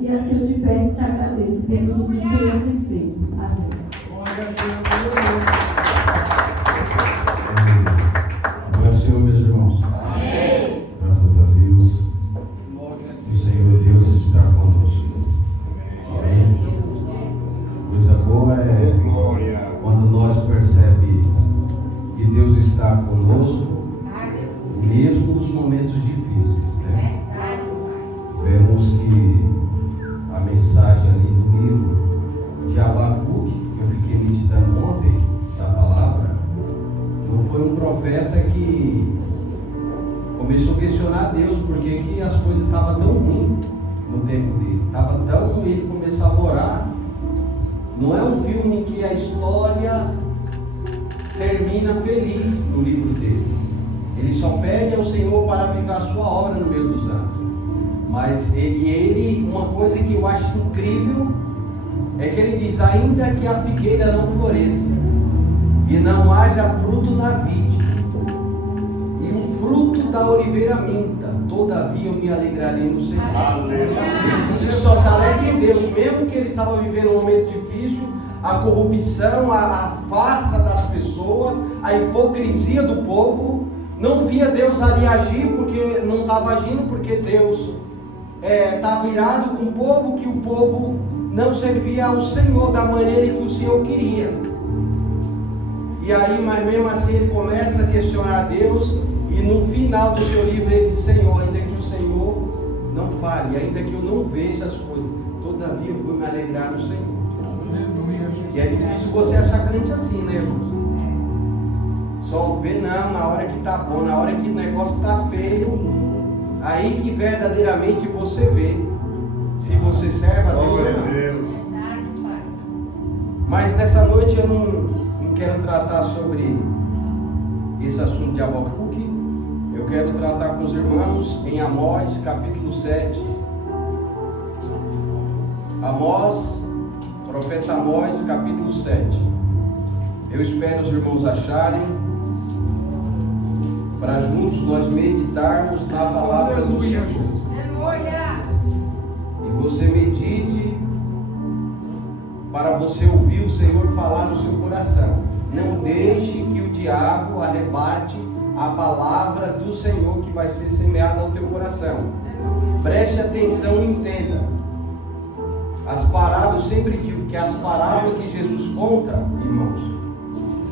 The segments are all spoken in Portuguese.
E assim eu te peço e te agradeço pelo tudo que o Senhor tem feito. Amém. Glória ao Senhor, meus irmãos. Amém. Graças a Deus. O Senhor Deus está conosco. Amém. Coisa boa é quando nós percebemos que Deus está conosco, mesmo nos momentos difíceis, né? Vemos que a mensagem ali do livro de Abacuque, que eu fiquei meditando ontem, da palavra, não foi um profeta que começou a questionar Deus porque que as coisas estavam tão ruins no tempo dele. Estava tão, ele começava a orar. Não é um filme que a história termina feliz no livro dele. Ele só pede ao Senhor para avivar a sua obra no meio dos anos. Mas ele, uma coisa que eu acho incrível é que ele diz: ainda que a figueira não floresça e não haja fruto na vide, e o fruto da oliveira minta, todavia eu me alegrarei no Senhor. Ele só se alegra em Deus, mesmo que ele estava vivendo um momento difícil, a corrupção, a farsa das pessoas, a hipocrisia do povo. Não via Deus ali agir, porque não estava agindo, porque Deus estava irado com o povo, que o povo não servia ao Senhor da maneira que o Senhor queria. E aí, mas mesmo assim ele começa a questionar Deus, e no final do seu livro ele diz: Senhor, ainda que o Senhor não fale, ainda que eu não veja as coisas, todavia eu vou me alegrar no Senhor. E é difícil você achar crente assim, né, irmãos? Só ver não, na hora que tá bom, na hora que o negócio tá feio, aí que verdadeiramente você vê se você serve a Deus ou não. Mas nessa noite eu não quero tratar sobre esse assunto de Abacuque. Eu quero tratar com os irmãos em Amós, capítulo 7. Amós, profeta Amós, capítulo 7. Eu espero os irmãos acharem, para juntos nós meditarmos na palavra do Senhor. E você medite para você ouvir o Senhor falar no seu coração. Não deixe que o diabo arrebate a palavra do Senhor que vai ser semeada ao teu coração. Preste atenção e entenda. As parábolas, eu sempre digo que as parábolas que Jesus conta, irmãos,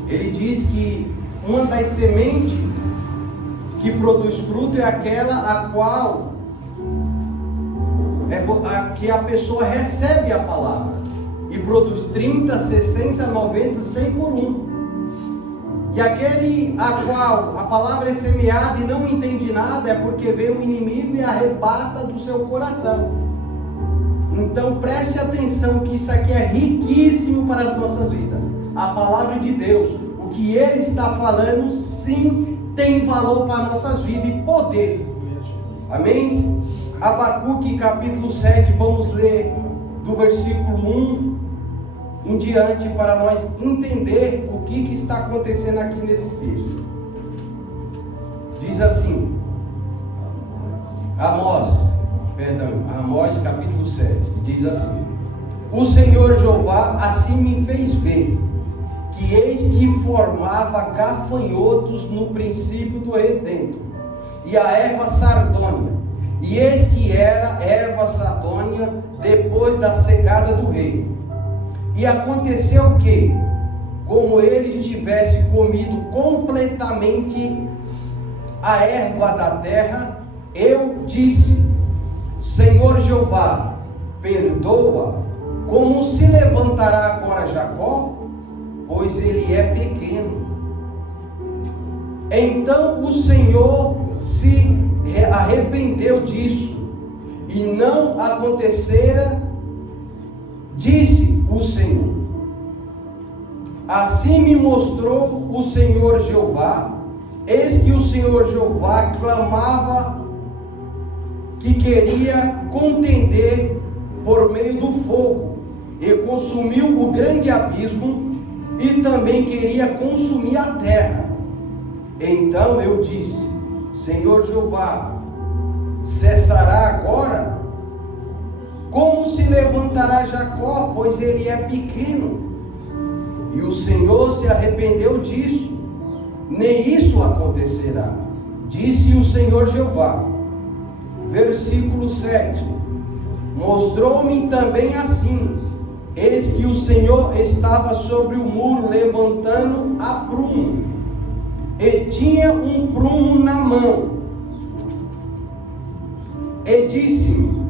ele diz que uma das sementes que produz fruto é aquela a qual que a pessoa recebe a palavra e produz 30, 60, 90, 100 por um. E aquele a qual a palavra é semeada e não entende nada é porque veio o inimigo e arrebata do seu coração. Então preste atenção que isso aqui é riquíssimo para as nossas vidas. A palavra de Deus, o que Ele está falando, sim, tem valor para nossas vidas e poder. Amém? Abacuque capítulo 7, vamos ler do versículo 1 em diante para nós entender o que está acontecendo aqui nesse texto. Diz assim, Amós capítulo 7, diz assim: o Senhor Jeová assim me fez ver, que eis que formava gafanhotos no princípio do redento, e a erva sardônia, e eis que era erva sardônia depois da cegada do rei. E aconteceu que, como ele tivesse comido completamente a erva da terra, eu disse: Senhor Jeová, perdoa, como se levantará agora Jacó? Pois ele é pequeno. Então o Senhor se arrependeu disso, e não acontecera, disse o Senhor. Assim me mostrou o Senhor Jeová, eis que o Senhor Jeová clamava que queria contender por meio do fogo, e consumiu o grande abismo, e também queria consumir a terra. Então eu disse: Senhor Jeová, cessará agora? Como se levantará Jacó, pois ele é pequeno? E o Senhor se arrependeu disso, nem isso acontecerá, disse o Senhor Jeová. Versículo 7. Mostrou-me também assim: eis que o Senhor estava sobre o muro levantando a prumo, e tinha um prumo na mão, e disse-me: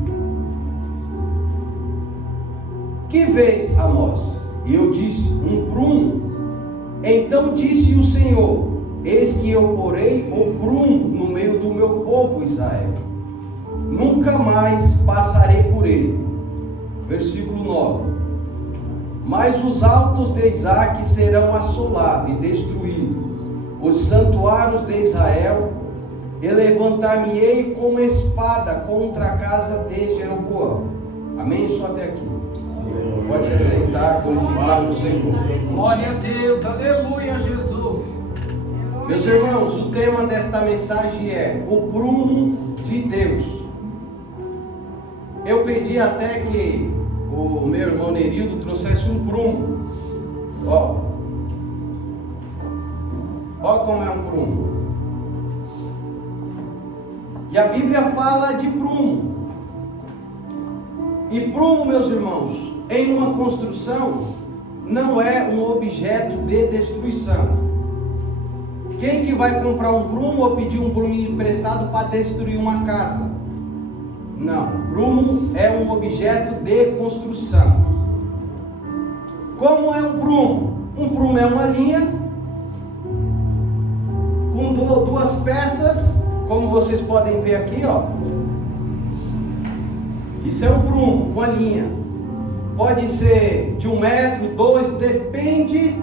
que vês, Amós? E eu disse: um prumo. Então disse o Senhor: eis que eu porei o prumo no meio do meu povo Israel, nunca mais passarei por ele. Versículo 9. Mas os altos de Isaque serão assolados e destruídos, os santuários de Israel, e levantar-me-ei como espada contra a casa de Jeroboão. Amém? Só até aqui. Pode se sentar, glorificar o Senhor. Glória a Deus, aleluia, Jesus. Meus irmãos, o tema desta mensagem é o prumo de Deus. Eu pedi até que o meu irmão Nerildo trouxesse um prumo. Ó como é um prumo. E a Bíblia fala de prumo. E prumo, meus irmãos, em uma construção não é um objeto de destruição. Quem que vai comprar um prumo ou pedir um prumo emprestado para destruir uma casa? Não, prumo é um objeto de construção. Como é um prumo? Um prumo é uma linha com duas peças, como vocês podem ver aqui, ó. Isso é um prumo, uma linha. Pode ser de 1 metro, 2, depende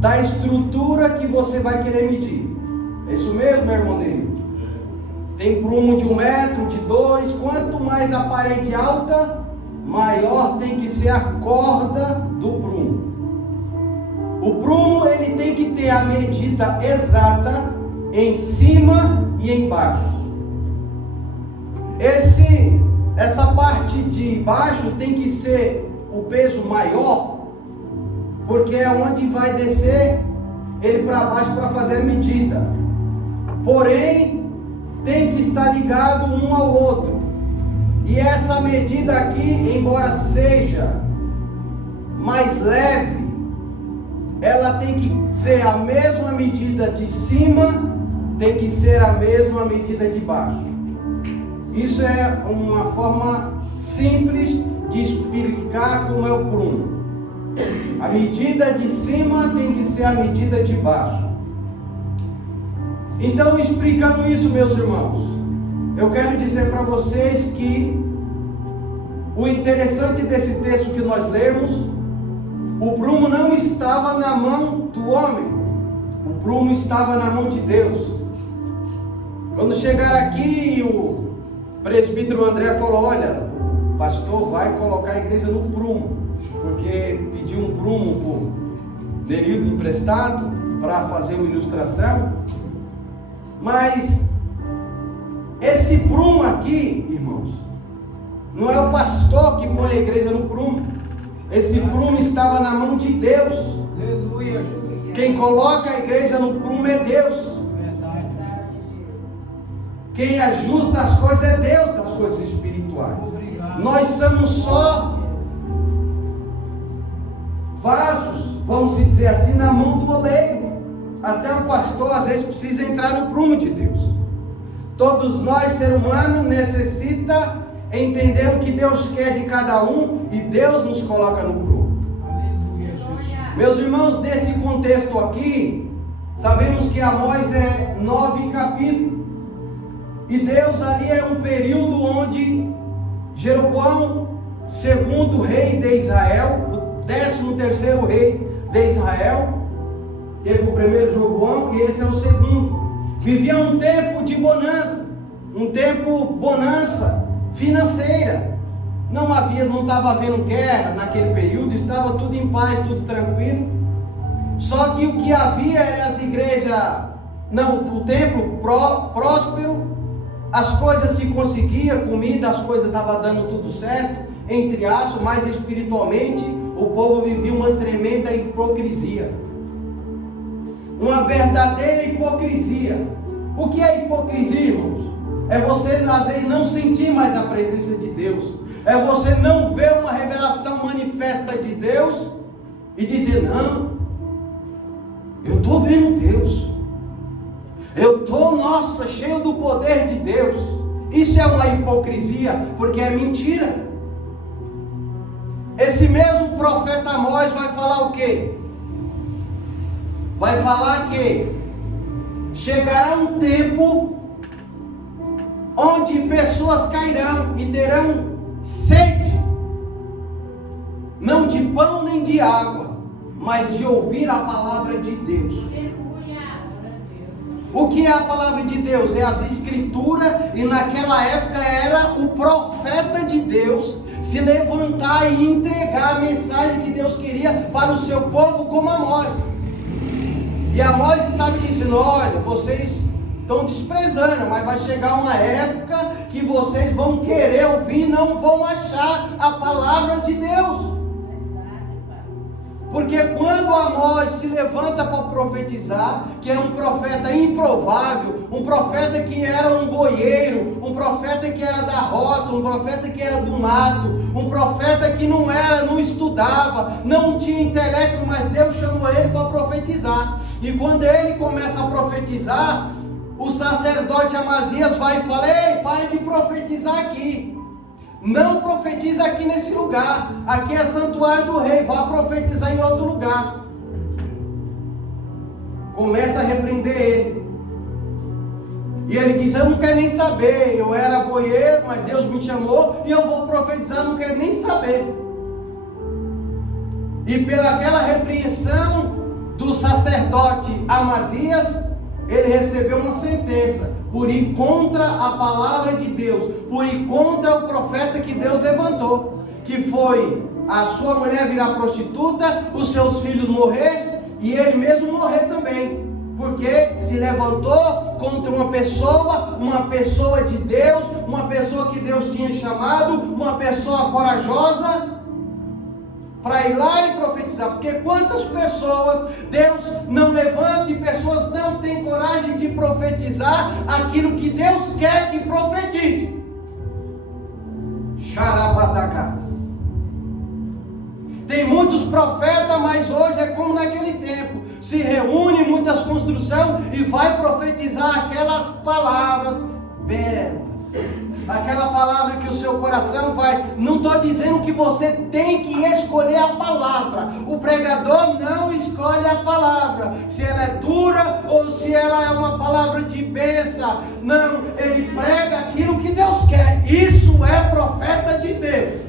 da estrutura que você vai querer medir. É isso mesmo, meu irmão dele? Tem prumo de 1 metro, de 2. Quanto mais a parede alta, maior tem que ser a corda do prumo. O prumo, ele tem que ter a medida exata em cima e embaixo. Essa parte de baixo tem que ser o peso maior, porque é onde vai descer ele para baixo para fazer a medida. Porém, tem que estar ligado um ao outro. E essa medida aqui, embora seja mais leve, ela tem que ser a mesma medida de cima, tem que ser a mesma medida de baixo. Isso é uma forma simples de explicar como é o prumo. A medida de cima tem que ser a medida de baixo. Então, explicando isso, meus irmãos, eu quero dizer para vocês que o interessante desse texto que nós lemos, o prumo não estava na mão do homem, o prumo estava na mão de Deus. Quando chegaram aqui, o presbítero André falou: olha, o pastor vai colocar a igreja no prumo, porque pediu um prumo por Nerildo emprestado para fazer uma ilustração. Mas esse prumo aqui, irmãos, não é o pastor que põe a igreja no prumo. Esse prumo estava na mão de Deus. Aleluia, Jesus. Quem coloca a igreja no prumo é Deus. Verdade. Quem ajusta as coisas é Deus das coisas espirituais. Obrigado. Nós somos só vasos, vamos dizer assim, na mão do oleiro. Até o pastor às vezes precisa entrar no prumo de Deus. Todos nós, ser humano, necessita entender o que Deus quer de cada um, e Deus nos coloca no prumo. Aleluia, Jesus. Meus irmãos, nesse contexto aqui, sabemos que Amós é 9 capítulos, e Deus ali é um período onde Jeroboão, segundo rei de Israel, o 13º rei de Israel, teve o primeiro Jeroboão e esse é o segundo. Vivia um tempo de bonança, bonança financeira. Não estava havendo guerra naquele período, estava tudo em paz, tudo tranquilo. Só que o que havia era as igrejas, o templo próspero, as coisas se conseguiam, comida, as coisas estavam dando tudo certo. entre aspas, mas espiritualmente o povo vivia uma tremenda hipocrisia. Uma verdadeira hipocrisia. O que é hipocrisia, irmãos? É você, às vezes, não sentir mais a presença de Deus. É você não ver uma revelação manifesta de Deus e dizer, não, eu estou vendo Deus. Eu estou, nossa, cheio do poder de Deus. Isso é uma hipocrisia, porque é mentira. Esse mesmo profeta Amós vai falar o quê? Vai falar que chegará um tempo onde pessoas cairão e terão sede, não de pão nem de água, mas de ouvir a palavra de Deus. O que é a palavra de Deus? É as escrituras, e naquela época era o profeta de Deus se levantar e entregar a mensagem que Deus queria para o seu povo, como Amós. E Amós estava dizendo, olha, vocês estão desprezando, mas vai chegar uma época que vocês vão querer ouvir e não vão achar a palavra de Deus. Porque quando Amós se levanta para profetizar, que é um profeta improvável, um profeta que era um boieiro, um profeta que era da roça, um profeta que era do mato, um profeta que não estudava, não tinha intelecto, mas Deus chamou ele para profetizar. E quando ele começa a profetizar, o sacerdote Amazias vai e fala, ei, pare de profetizar aqui. Não profetiza aqui nesse lugar. Aqui é santuário do rei. Vá profetizar em outro lugar. Começa a repreender ele. E ele diz, eu não quero nem saber. Eu era boieiro, mas Deus me chamou e eu vou profetizar, não quero nem saber. E pelaquela repreensão do sacerdote Amazias, ele recebeu uma sentença por ir contra a palavra de Deus, por ir contra o profeta que Deus levantou, que foi a sua mulher virar prostituta, os seus filhos morrer e ele mesmo morrer também, porque se levantou contra uma pessoa de Deus, uma pessoa que Deus tinha chamado, uma pessoa corajosa, para ir lá e profetizar. Porque quantas pessoas Deus não levanta e pessoas não têm coragem de profetizar aquilo que Deus quer que profetize. Xarabatacás. Tem muitos profetas, mas hoje é como naquele tempo. Se reúne muitas construções e vai profetizar aquelas palavras belas. Aquela palavra que o seu coração vai. Não estou dizendo que você tem que escolher a palavra. O pregador não escolhe a palavra, se ela é dura ou se ela é uma palavra de bênção. Não, ele prega aquilo que Deus quer. Isso é profeta de Deus.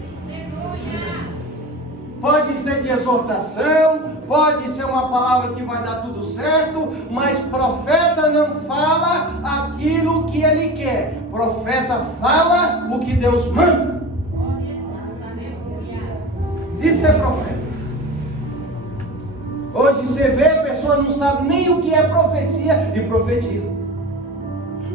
Pode ser de exortação, pode ser uma palavra que vai dar tudo certo, mas profeta não fala aquilo que ele quer. Profeta fala o que Deus manda. Isso é profeta. Hoje você vê, a pessoa não sabe nem o que é profecia e profetiza.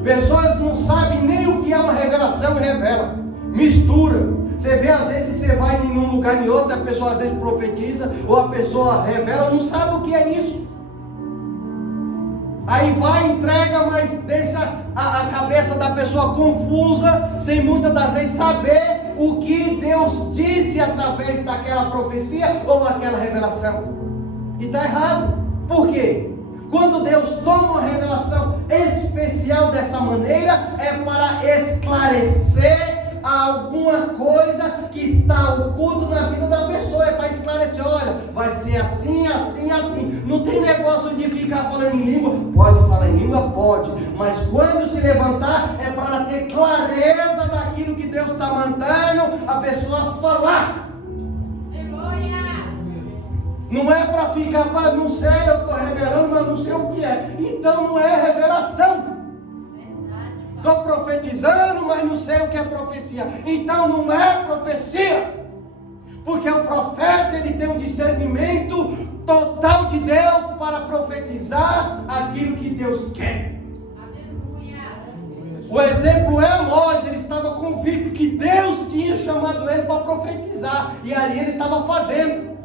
Pessoas não sabem nem o que é uma revelação e revela. Mistura. Você vê, às vezes, você vai em um lugar e outro, a pessoa às vezes profetiza, ou a pessoa revela, não sabe o que é isso. Aí vai, entrega, mas deixa a cabeça da pessoa confusa, sem muitas das vezes saber o que Deus disse através daquela profecia ou aquela revelação. E está errado. Por quê? Quando Deus toma uma revelação especial dessa maneira, é para esclarecer alguma coisa que está oculto na vida da pessoa, é para esclarecer, olha, vai ser assim, assim, assim. Não tem negócio de ficar falando em língua. Pode falar em língua? Pode, mas quando se levantar é para ter clareza daquilo que Deus está mandando a pessoa falar. Não é para ficar, não sei, eu estou revelando, mas não sei o que é. Então não é revelação. Estou profetizando, mas não sei o que é profecia. Então não é profecia. Porque o profeta, ele tem um discernimento total de Deus para profetizar aquilo que Deus quer. O exemplo é Amós. Ele estava convicto que Deus tinha chamado ele para profetizar, e ali ele estava fazendo,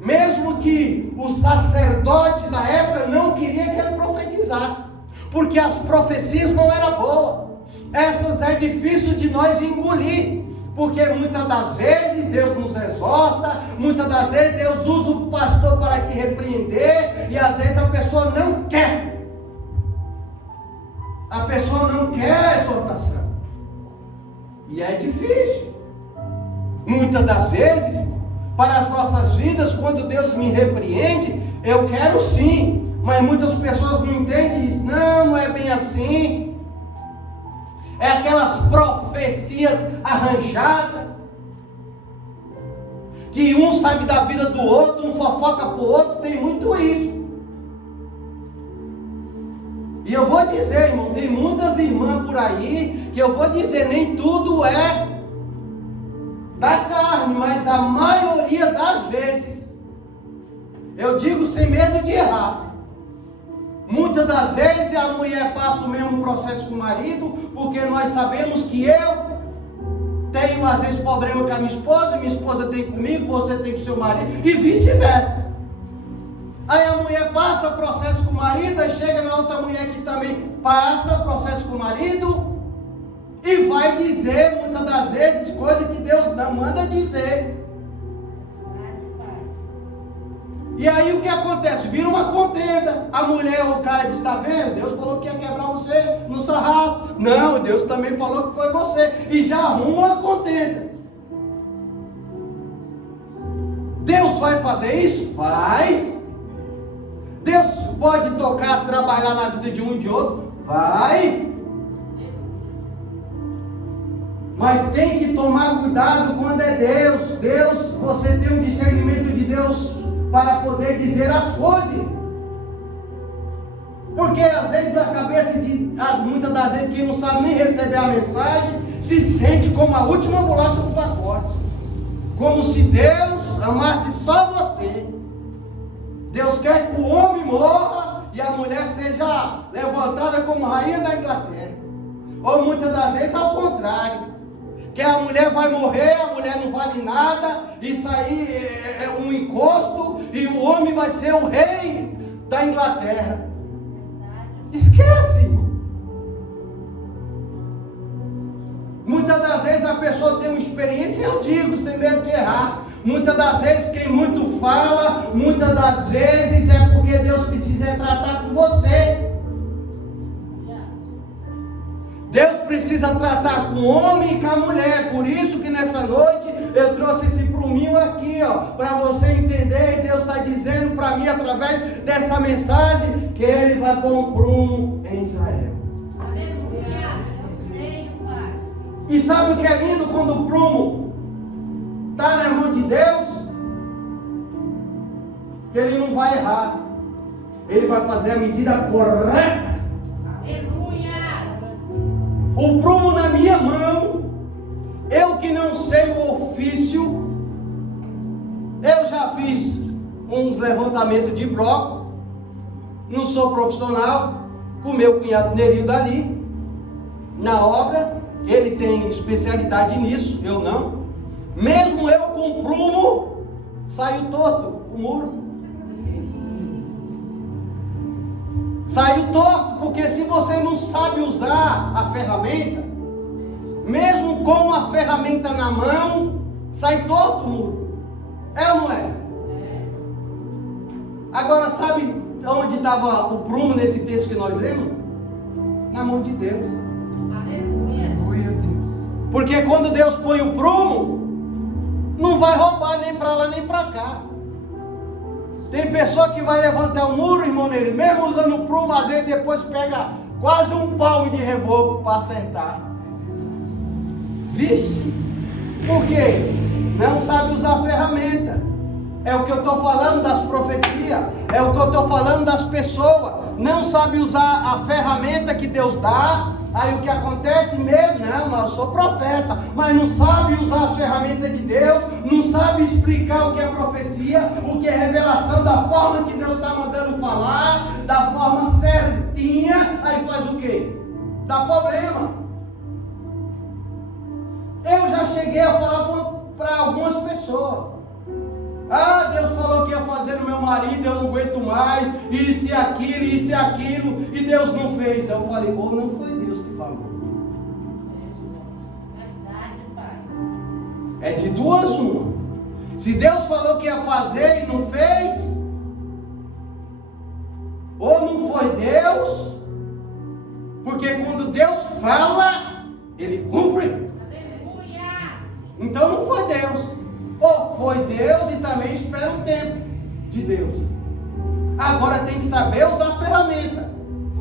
mesmo que o sacerdote da época não queria que ele profetizasse, porque as profecias não eram boas. Essas é difícil de nós engolir, porque muitas das vezes Deus nos exorta, muitas das vezes Deus usa o pastor para te repreender, e às vezes a pessoa não quer. A pessoa não quer a exortação, e é difícil. Muitas das vezes, para as nossas vidas, quando Deus me repreende, eu quero sim, mas muitas pessoas não entendem e dizem: não é bem assim. É aquelas profecias arranjadas, que um sabe da vida do outro, um fofoca para o outro, tem muito isso. E eu vou dizer, irmão, tem muitas irmãs por aí, que eu vou dizer, nem tudo é da carne, mas a maioria das vezes, eu digo sem medo de errar, muitas das vezes a mulher passa o mesmo processo com o marido, porque nós sabemos que eu tenho às vezes problema com a minha esposa tem comigo, você tem com o seu marido, e vice-versa. Aí a mulher passa processo com o marido, aí chega na outra mulher que também passa processo com o marido, e vai dizer muitas das vezes coisas que Deus não manda dizer. E aí o que acontece? Vira uma contenda. A mulher ou o cara diz: está vendo? Deus falou que ia quebrar você no sarrafo. Não, Deus também falou que foi você. E já arruma uma contenda. Deus vai fazer isso? Faz. Deus pode tocar, trabalhar na vida de um e de outro? Vai. Mas tem que tomar cuidado quando é Deus. Deus, você tem um discernimento de Deus para poder dizer as coisas, porque às vezes na cabeça muitas das vezes quem não sabe nem receber a mensagem, se sente como a última bolacha do pacote, como se Deus amasse só você. Deus quer que o homem morra e a mulher seja levantada como rainha da Inglaterra, ou muitas das vezes ao contrário, que a mulher vai morrer, a mulher não vale nada, isso aí é um encosto, e o homem vai ser o rei da Inglaterra. Esquece! Muitas das vezes a pessoa tem uma experiência, eu digo, sem medo de errar. Muitas das vezes quem muito fala, muitas das vezes é porque Deus precisa tratar com você. Deus precisa tratar com o homem e com a mulher. Por isso que nessa noite eu trouxe esse pruminho aqui, para você entender. E Deus está dizendo para mim através dessa mensagem que Ele vai pôr um prumo em Israel. E sabe o que é lindo quando o prumo está na mão de Deus? Que Ele não vai errar. Ele vai fazer a medida correta. O prumo na minha mão, eu que não sei o ofício, eu já fiz uns levantamentos de bloco, não sou profissional, com o meu cunhado Nerinho dali, na obra, ele tem especialidade nisso, eu não. Mesmo eu com o prumo, saiu torto o muro. Saiu torto, porque se você não sabe usar a ferramenta, mesmo com a ferramenta na mão, sai torto o muro. É ou não é? Agora, sabe onde estava o prumo nesse texto que nós lemos? Na mão de Deus. Aleluia. Porque quando Deus põe o prumo, não vai roubar nem para lá nem para cá. Tem pessoa que vai levantar o muro, irmão Nery, mesmo usando o prumo, às vezes depois pega quase um palmo de reboco para acertar. Vixe! Por quê? Não sabe usar a ferramenta. É o que eu estou falando das profecias, é o que eu estou falando das pessoas. Não sabe usar a ferramenta que Deus dá. Aí o que acontece mesmo? Não, eu sou profeta, mas não sabe usar as ferramentas de Deus, não sabe explicar o que é profecia, o que é revelação, da forma que Deus está mandando falar, da forma certinha. Aí faz o quê? Dá problema. Eu já cheguei a falar para algumas pessoas. Ah, Deus falou que ia fazer no meu marido, eu não aguento mais, isso e aquilo, e Deus não fez. Eu falei, não foi Deus que falou. É de duas uma. Se Deus falou que ia fazer e não fez, ou não foi Deus, porque quando Deus fala, Ele cumpre. Então não foi Deus. Ou foi Deus e também espera um tempo de Deus. Agora tem que saber usar a ferramenta.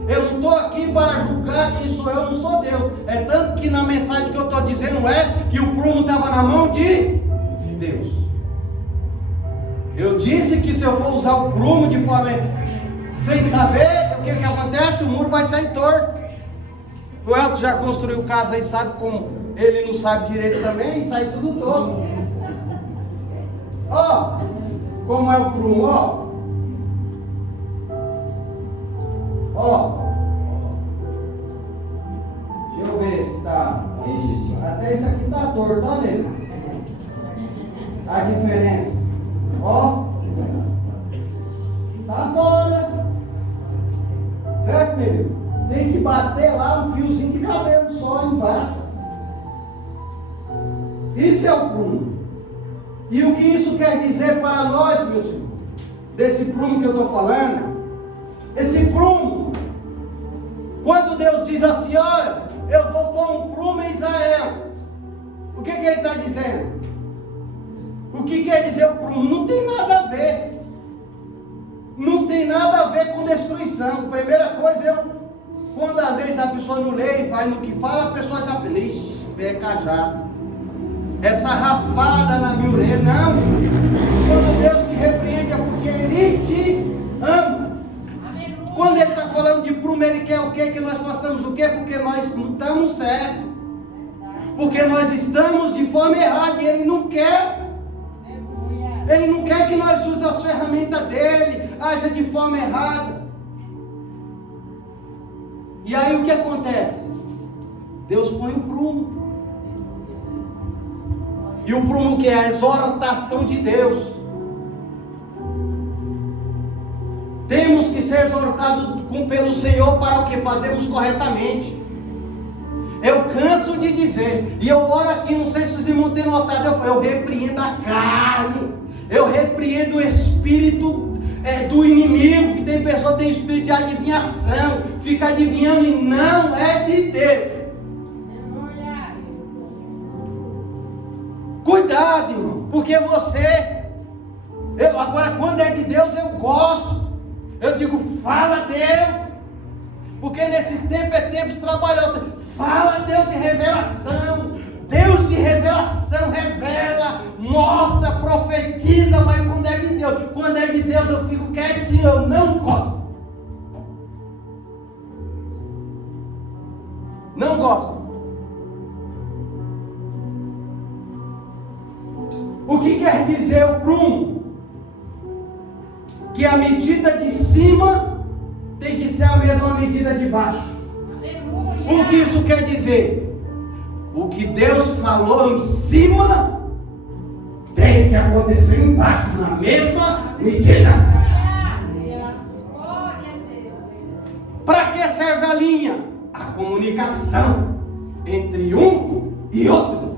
Eu não estou aqui para julgar quem sou eu, não sou Deus. É tanto que na mensagem que eu estou dizendo é que o prumo estava na mão de Deus. Eu disse que se eu for usar o prumo de forma sem saber, o que acontece? O muro vai sair torto. O Elton já construiu casa e sabe como ele não sabe direito também, e sai tudo todo. Ó, como é o prumo, ó. Ó. Deixa eu ver se tá. Isso. Até esse aqui tá torto, olha aí. A diferença. Ó. Tá fora. Certo, meu? Tem que bater lá um fiozinho de cabelo só embaixo. Isso é o prumo. E o que isso quer dizer para nós, meus irmãos? Desse prumo que eu estou falando. Esse prumo, quando Deus diz assim, olha, eu vou pôr um prumo em Israel. O que ele está dizendo? O que quer dizer o prumo? Não tem nada a ver. Não tem nada a ver com destruição. Primeira coisa, quando às vezes a pessoa não lê e vai no que fala, a pessoa já pensa, é cajado. Essa rafada na minha orelha, não. Quando Deus te repreende é porque Ele te ama. Quando Ele está falando de prumo, Ele quer o quê? Que nós façamos o quê? Porque nós não estamos certos. Porque nós estamos de forma errada e Ele não quer. Ele não quer que nós usemos as ferramentas dEle, haja de forma errada. E aí o que acontece? Deus põe o prumo. E o prumo que é a exortação de Deus. Temos que ser exortados pelo Senhor para o que fazemos corretamente. Eu canso de dizer, e eu oro aqui, não sei se os irmãos têm notado, eu repreendo a carne, eu repreendo o espírito do inimigo, que tem pessoa que tem espírito de adivinhação, fica adivinhando e não é de Deus. Cuidado, irmão, porque agora quando é de Deus eu gosto, eu digo, fala Deus, porque nesses tempos é tempos trabalhosos, fala Deus de revelação, revela, mostra, profetiza, mas quando é de Deus eu fico quietinho, eu não gosto. Não gosto. O que quer dizer o prumo? Que a medida de cima tem que ser a mesma medida de baixo. O que isso quer dizer? O que Deus falou em cima tem que acontecer embaixo, na mesma medida. Para que serve a linha? A comunicação entre um e outro.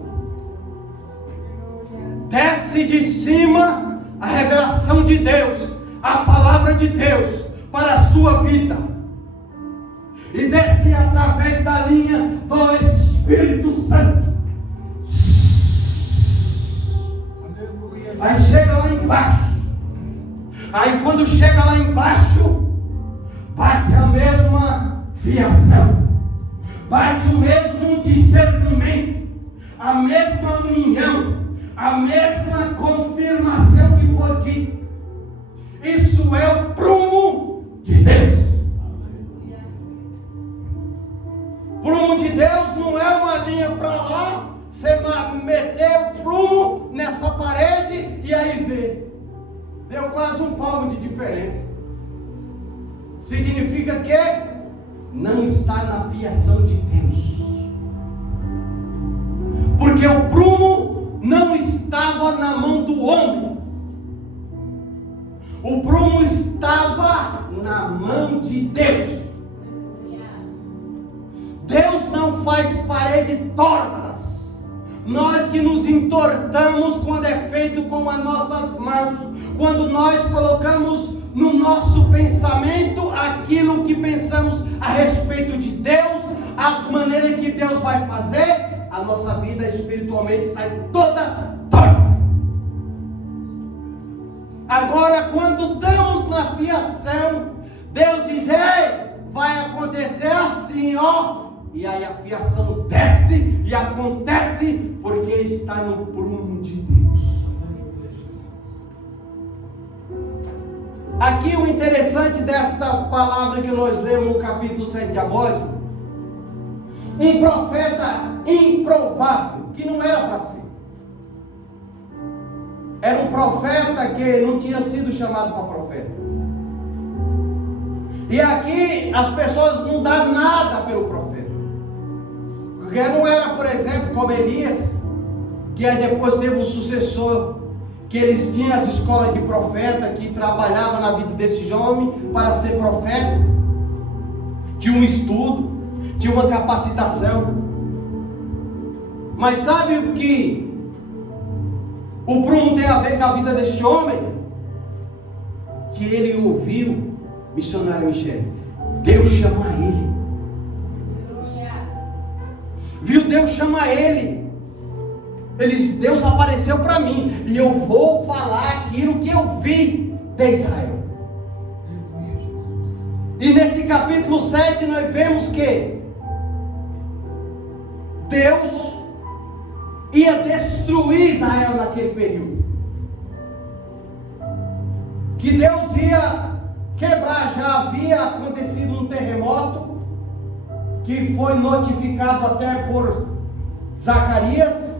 Desce de cima a revelação de Deus, a palavra de Deus para a sua vida. E desce através da linha do Espírito Santo. Aí chega lá embaixo. Aí quando chega lá embaixo, bate a mesma fiação, bate o mesmo discernimento, a mesma união, a mesma confirmação que foi dita. Isso é o prumo de Deus. Prumo de Deus não é uma linha para lá, você meter o prumo nessa parede e aí vê. Deu quase um palmo de diferença. Significa que não está na fiação de Deus. Porque o de Deus. Deus não faz paredes tortas. Nós que nos entortamos quando é feito com as nossas mãos, quando nós colocamos no nosso pensamento aquilo que pensamos a respeito de Deus, as maneiras que Deus vai fazer, a nossa vida espiritualmente sai toda torta. Agora, quando damos na fiação, Deus diz: ei, vai acontecer assim, ó. E aí a fiação desce e acontece porque está no prumo de Deus. Aqui o interessante desta palavra que nós lemos no capítulo 7 de Amós, um profeta improvável, que não era para ser. Era um profeta que não tinha sido chamado para profeta. E aqui as pessoas não dão nada pelo profeta. Porque não era, por exemplo, como Elias, que aí depois teve o sucessor, que eles tinham as escolas de profeta, que trabalhava na vida desse homem para ser profeta. Tinha um estudo, tinha uma capacitação. Mas sabe o que o prumo tem a ver com a vida desse homem? Que ele ouviu, missionário Michel, Deus chamar ele. Viu Deus chamar ele. Ele disse: Deus apareceu para mim e eu vou falar aquilo que eu vi de Israel. E nesse capítulo 7 nós vemos que Deus ia destruir Israel naquele período. Que Deus ia quebrar. Já havia acontecido um terremoto que foi notificado até por Zacarias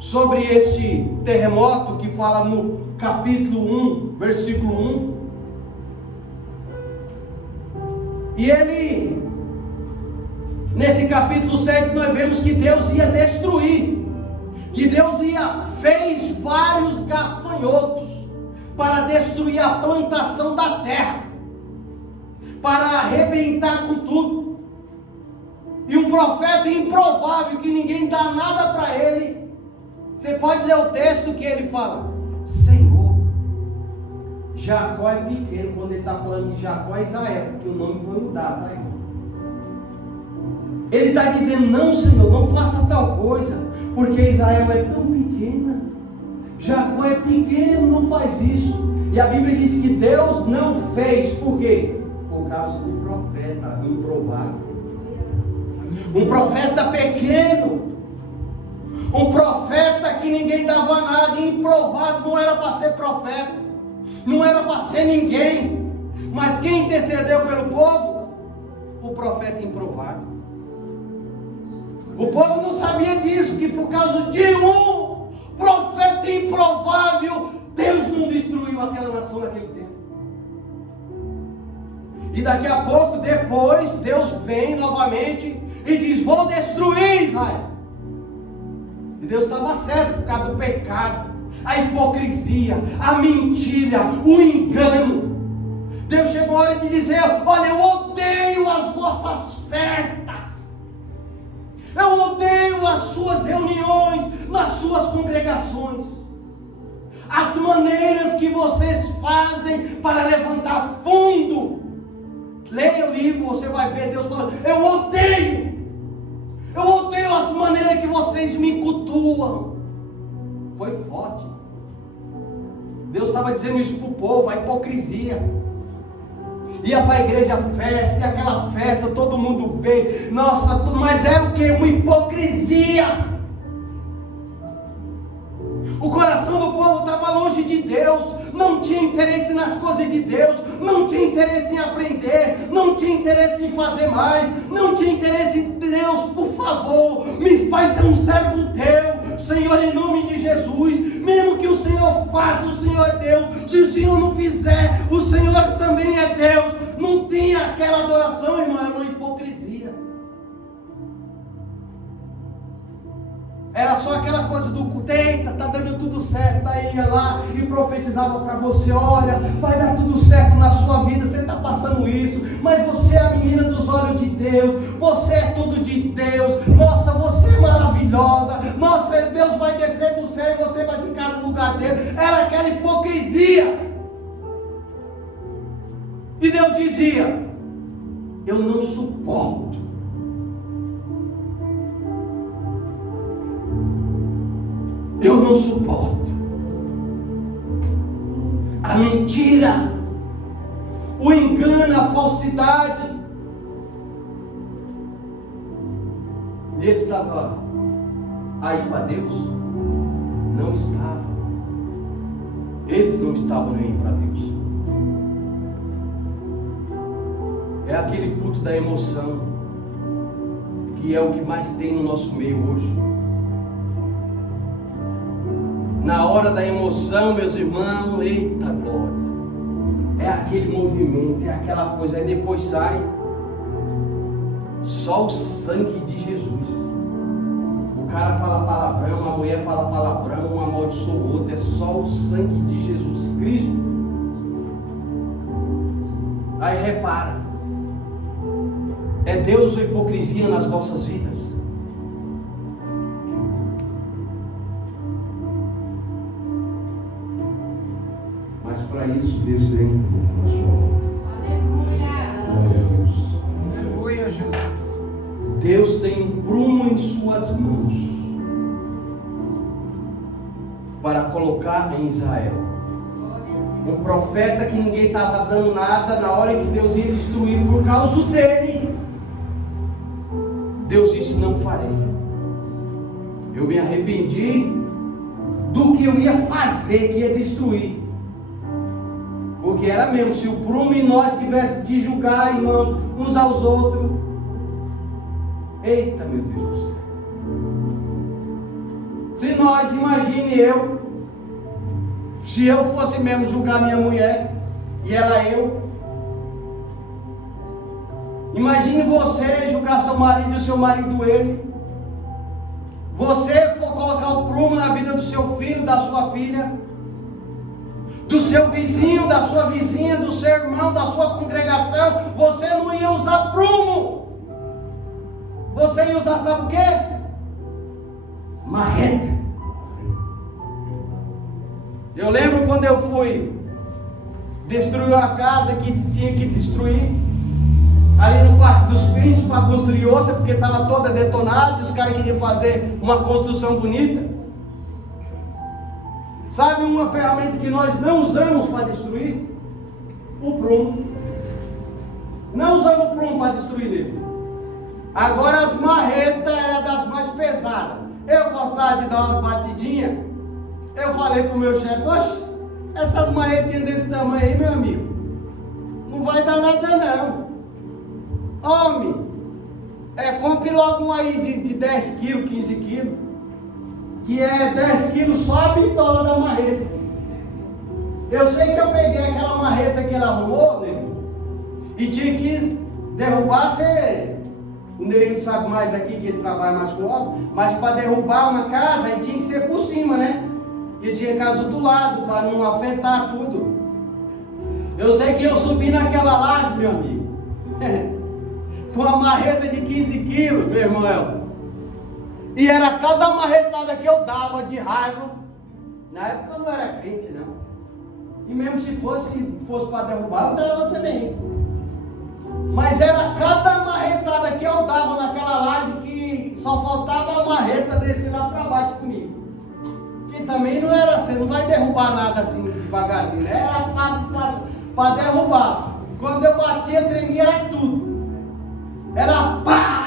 sobre este terremoto, que fala no capítulo 1, versículo 1. E ele, nesse capítulo 7, nós vemos que Deus ia destruir, que Deus fez vários gafanhotos para destruir a plantação da terra, para arrebentar com tudo. E um profeta improvável, que ninguém dá nada para ele. Você pode ler o texto que ele fala: Senhor, Jacó é pequeno. Quando ele está falando de Jacó é Israel, porque o nome foi mudado, tá, irmão? Ele está dizendo: não, Senhor, não faça tal coisa, porque Israel é tão pequena. Jacó é pequeno, não faz isso. E a Bíblia diz que Deus não fez. Por quê? Por causa do profeta improvável. Um profeta pequeno, um profeta que ninguém dava nada, improvável, não era para ser profeta, não era para ser ninguém. Mas quem intercedeu pelo povo? O profeta improvável. O povo não sabia disso, que por causa de um profeta improvável, Deus não destruiu aquela nação naquele tempo. E daqui a pouco, depois, Deus vem novamente e diz: vou destruir Israel. E Deus estava certo por causa do pecado, a hipocrisia, a mentira, o engano. Deus chegou a hora de dizer: olha, eu odeio as vossas festas, eu odeio as suas reuniões, nas suas congregações, as maneiras que vocês fazem para levantar fundo. Leia o livro, você vai ver Deus falando: eu odeio as maneiras que vocês me cultuam. Foi forte. Deus estava dizendo isso para o povo, a hipocrisia. Ia para a igreja festa, e aquela festa, todo mundo bem. Nossa, mas era o que? Uma hipocrisia. O coração do povo estava longe de Deus, não tinha interesse nas coisas de Deus, não tinha interesse em aprender, não tinha interesse em fazer mais, não tinha interesse em Deus, por favor, me faz ser um servo teu, Senhor, em nome de Jesus. Mesmo que o Senhor faça, o Senhor é Deus. Se o Senhor não fizer, o Senhor também é Deus. Não tinha aquela adoração, irmão, era uma hipocrisia. Era só aquela coisa do culto, eita, tá dando tudo certo. Aí ia lá e profetizava para você: olha, vai dar tudo certo na sua vida, você está passando isso, mas você é a menina dos olhos de Deus, você é tudo de Deus, nossa, você é maravilhosa, nossa, Deus vai descer do céu e você vai ficar no lugar dele. Era aquela hipocrisia. E Deus dizia: eu não suporto. Eu não suporto a mentira, o engano, a falsidade. E ele estava aí para Deus? Não estava. Eles não estavam nem aí para Deus. É aquele culto da emoção, que é o que mais tem no nosso meio hoje. Na hora da emoção, meus irmãos, eita glória, é aquele movimento, é aquela coisa, aí depois sai só o sangue de Jesus. O cara fala palavrão, a mulher fala palavrão, um amaldiçoa o outro, é só o sangue de Jesus Cristo. Aí repara, é Deus ou hipocrisia nas nossas vidas? Para isso, Deus tem um pouco na sua mão. Aleluia. Aleluia, Jesus. Deus tem um prumo em suas mãos para colocar em Israel. Um profeta que ninguém estava dando nada, na hora que Deus ia destruir por causa dele, Deus disse: não farei. Eu me arrependi do que eu ia fazer, que ia destruir. Porque era mesmo, se o prumo em nós tivesse de julgar, irmãos, uns aos outros. Eita, meu Deus do céu. Se nós, imagine eu, se eu fosse mesmo julgar minha mulher, e ela eu. Imagine você julgar seu marido e o seu marido ele. Você for colocar o prumo na vida do seu filho, da sua filha, do seu vizinho, da sua vizinha, do seu irmão, da sua congregação, você não ia usar prumo. Você ia usar, sabe o quê? Marreta. Eu lembro quando eu fui destruir uma casa que tinha que destruir, ali no Parque dos Príncipes, para construir outra, porque estava toda detonada, e os caras queriam fazer uma construção bonita. Sabe uma ferramenta que nós não usamos para destruir? O prumo. Não usamos o prumo para destruir livro. Agora as marretas eram das mais pesadas. Eu gostava de dar umas batidinhas. Eu falei para o meu chefe: oxe, essas marretinhas desse tamanho aí, meu amigo, não vai dar nada não. Homem, compre logo um aí de 10 quilos, 15 quilos. Que é 10 quilos só a bitola da marreta. Eu sei que eu peguei aquela marreta que ele arrumou, né? E tinha que derrubar, o Neil sabe mais aqui, que ele trabalha mais com obra, mas para derrubar uma casa, aí tinha que ser por cima, né? Porque tinha casa do lado, para não afetar tudo. Eu sei que eu subi naquela laje, meu amigo, com a marreta de 15 quilos, meu irmão. E era cada marretada que eu dava de raiva. Na época eu não era crente, não. E mesmo se fosse para derrubar, eu dava também. Mas era cada marretada que eu dava naquela laje que só faltava a marreta descer lá para baixo comigo. Que também não era assim, não vai derrubar nada assim devagarzinho, né? Era para derrubar. Quando eu batia, tremia, era tudo. Era pá!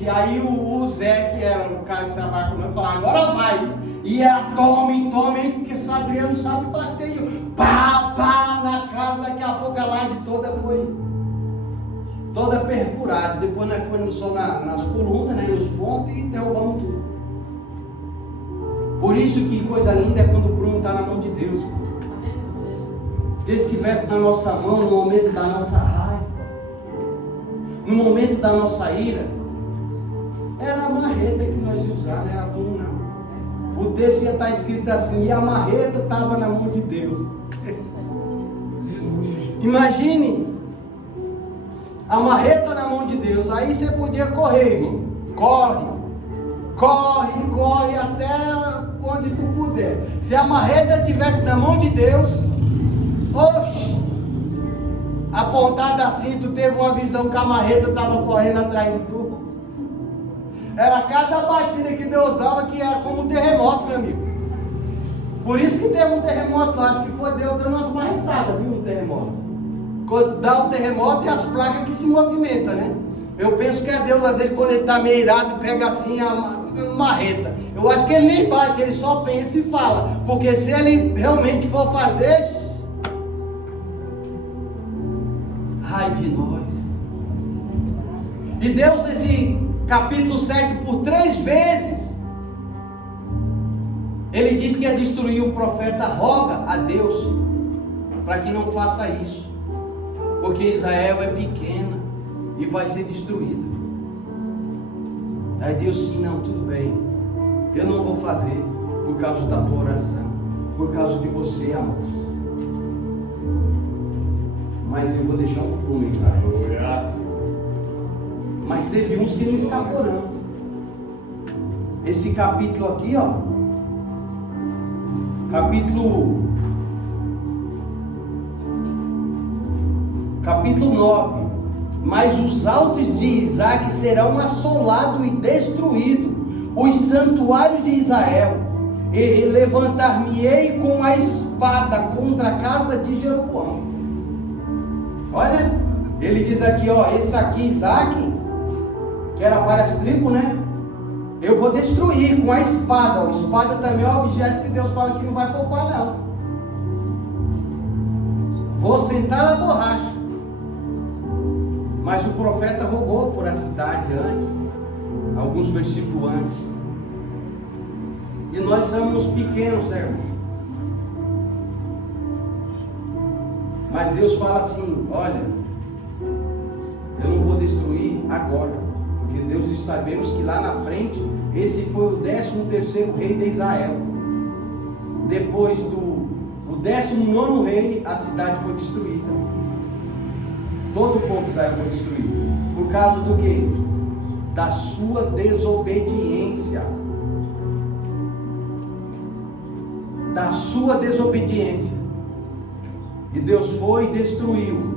E aí o Zé, que era o cara que trabalha comigo, falou: agora vai. E era tome, porque esse Adriano sabe bater. E pá, na casa, daqui a pouco a laje toda foi toda perfurada. Depois nós fomos só nas colunas, né, nos pontos, e derrubamos tudo. Por isso que coisa linda é quando o prumo está na mão de Deus. Se ele estivesse na nossa mão no momento da nossa raiva, no momento da nossa ira, Era a marreta que nós ia usar, não era prumo não. O texto ia estar escrito assim, e a marreta estava na mão de Deus. Imagine, a marreta na mão de Deus, aí você podia correr, irmão. Corre até onde tu puder. Se a marreta estivesse na mão de Deus, oxe, apontada assim, tu teve uma visão que a marreta estava correndo atrás de tu. Era cada batida que Deus dava que era como um terremoto, meu amigo. Por isso que teve um terremoto lá, acho que foi Deus dando umas marretadas, viu, um terremoto. Quando dá o terremoto, é as placas que se movimentam, né? Eu penso que é Deus, às vezes, quando ele está meio irado, pega assim a marreta. Eu acho que ele nem bate, ele só pensa e fala. Porque se ele realmente for fazer, ai de nós. E Deus, nesse capítulo 7, por 3 vezes, ele diz que ia destruir o profeta. Roga a Deus para que não faça isso, porque Israel é pequena e vai ser destruída. Aí Deus disse, não, tudo bem, eu não vou fazer por causa da tua oração, por causa de você, Amós, mas eu vou deixar um prumo em Israel. Mas teve uns que não escapou não. Esse capítulo aqui, ó, capítulo 9. Mas os altos de Isaac serão assolados e destruídos, os santuários de Israel, e levantar-me-ei com a espada contra a casa de Jeroboão. Olha, ele diz aqui, ó, esse aqui, Isaac, que era várias tribos, né? Eu vou destruir com a espada. Ó. Espada também é um objeto que Deus fala que não vai poupar, não. Vou sentar na borracha. Mas o profeta rogou por a cidade antes, alguns versículos antes. E nós somos pequenos, né, irmão? Mas Deus fala assim, olha, eu não vou destruir agora, porque Deus sabemos que lá na frente, esse foi o 13º rei de Israel. Depois do 19º rei, a cidade foi destruída. Todo o povo de Israel foi destruído. Por causa do quê? Da sua desobediência. Da sua desobediência. E Deus foi e destruiu,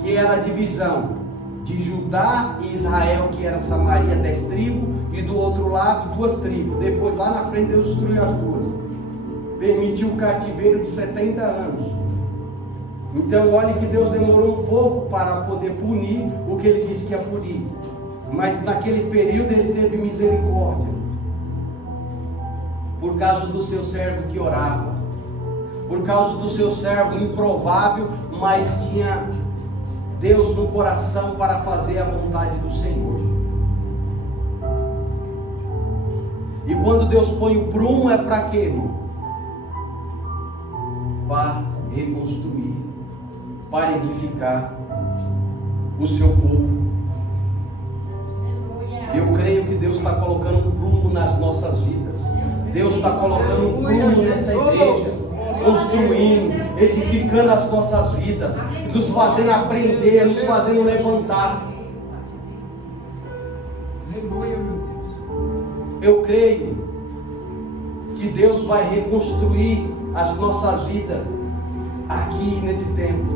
que era a divisão de Judá e Israel, que era Samaria, 10 tribos, e do outro lado 2 tribos. Depois lá na frente Deus destruiu as 2. Permitiu o cativeiro de 70 anos. Então olhe que Deus demorou um pouco para poder punir o que ele disse que ia punir. Mas naquele período ele teve misericórdia. Por causa do seu servo que orava. Por causa do seu servo improvável, mas tinha Deus no coração para fazer a vontade do Senhor. E quando Deus põe o prumo é para quê, irmão? Para reconstruir, para edificar o seu povo. Eu creio que Deus está colocando um prumo nas nossas vidas. Deus está colocando um prumo nesta igreja, construindo, edificando as nossas vidas, nos fazendo aprender, nos fazendo levantar. Eu creio que Deus vai reconstruir as nossas vidas aqui nesse tempo.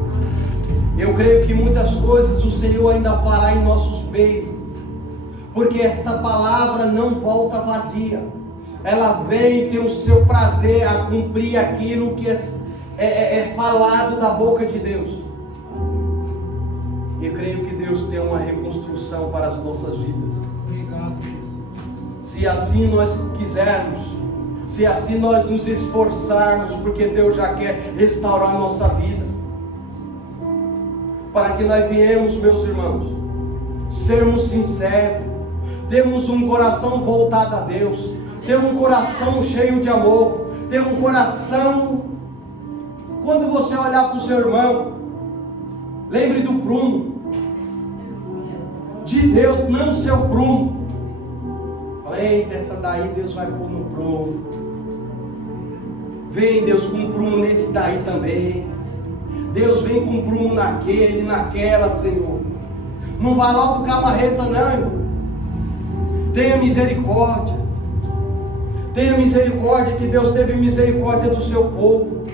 Eu creio que muitas coisas o Senhor ainda fará em nossos meios, porque esta palavra não volta vazia. Ela vem e tem o seu prazer a cumprir aquilo que é falado da boca de Deus. Eu creio que Deus tem uma reconstrução para as nossas vidas. Obrigado, Jesus. Se assim nós quisermos, se assim nós nos esforçarmos, porque Deus já quer restaurar a nossa vida, para que nós viemos, meus irmãos, sermos sinceros, temos um coração voltado a Deus, ter um coração cheio de amor, ter um coração, quando você olhar para o seu irmão, lembre do prumo de Deus, não o seu prumo. Eita, essa daí Deus vai pôr no prumo. Vem Deus com um prumo nesse daí também. Deus vem com um prumo naquele, naquela, Senhor. Não vá logo com a marreta não, irmão. Tenha misericórdia. Tenha misericórdia, que Deus teve misericórdia do seu povo.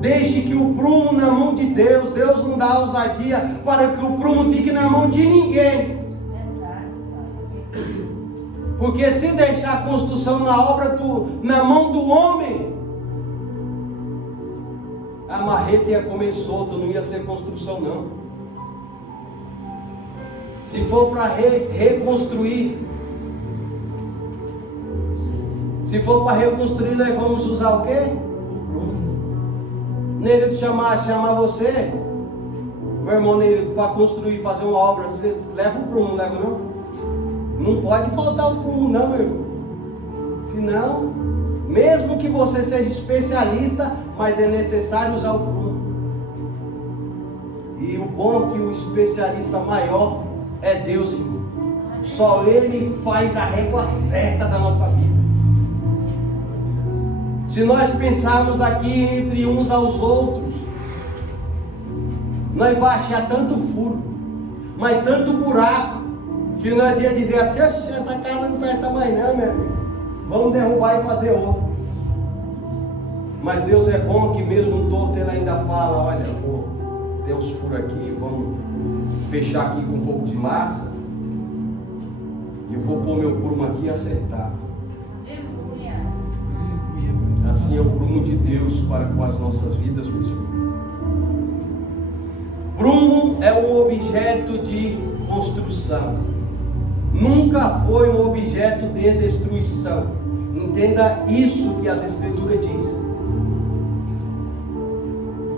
Deixe que o prumo na mão de Deus. Deus não dá ousadia para que o prumo fique na mão de ninguém. Porque se deixar a construção na obra na mão do homem, a marreta ia comer solta, não ia ser construção não. Se for para reconstruir, nós vamos usar o quê? O prumo. Neildo chamar você, meu irmão Neildo, para construir, fazer uma obra, você leva o prumo, não leva não? Não pode faltar o prumo não, meu irmão. Senão, mesmo que você seja especialista, mas é necessário usar o prumo. E o bom é que o especialista maior é Deus, irmão. Só Ele faz a régua certa da nossa vida. Se nós pensarmos aqui entre uns aos outros, nós vamos achar tanto furo, mas tanto buraco, que nós ia dizer assim: essa casa não presta mais não, meu amigo. Vamos derrubar e fazer outra. Mas Deus é bom que mesmo torto Ele ainda fala: olha, tem uns furos aqui, vamos fechar aqui com um pouco de massa. E eu vou pôr meu prumo aqui e acertar. Assim é o prumo de Deus para com as nossas vidas, meus irmãos. Prumo é um objeto de construção. Nunca foi um objeto de destruição. Entenda isso que as Escrituras dizem.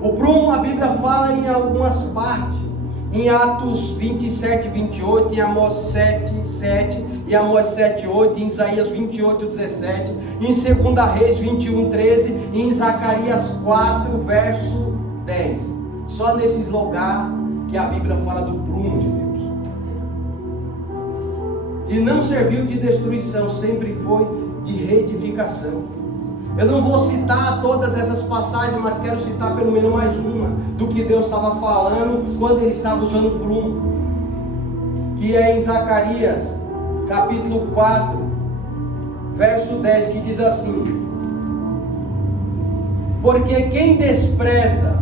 O prumo, a Bíblia fala em algumas partes. Em Atos 27, 28, em Amós 7, 7, em Amós 7, 8, em Isaías 28, 17, em 2 Reis 21, 13, e em Zacarias 4, verso 10. Só nesses lugares que a Bíblia fala do prumo de Deus. E não serviu de destruição, sempre foi de reedificação. Eu não vou citar todas essas passagens, mas quero citar pelo menos mais uma do que Deus estava falando quando Ele estava usando o prumo, que é em Zacarias capítulo 4 verso 10, que diz assim: porque quem despreza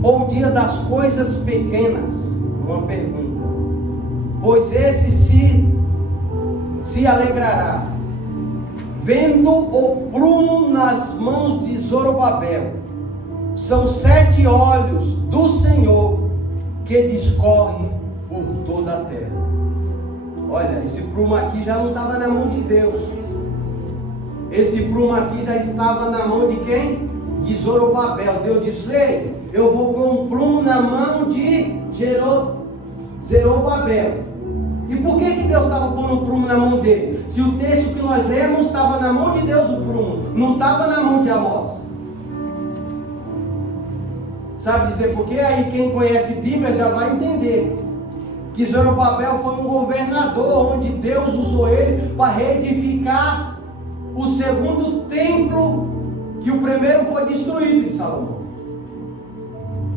o dia das coisas pequenas, uma pergunta, pois esse se alegrará, vendo o prumo nas mãos de Zorobabel. São 7 olhos do Senhor que discorrem por toda a terra. Olha, esse prumo aqui já não estava na mão de Deus. Esse prumo aqui já estava na mão de quem? De Zorobabel. Deus disse: ei, eu vou pôr um prumo na mão de Zorobabel. E por que Deus estava pondo um prumo na mão dele? Se o texto que nós lemos estava na mão de Deus, o prumo não estava na mão de Amós. Sabe dizer por quê? Aí quem conhece Bíblia já vai entender que Zorobabel foi um governador, onde Deus usou ele para reedificar o segundo templo, que o primeiro foi destruído em Salomão.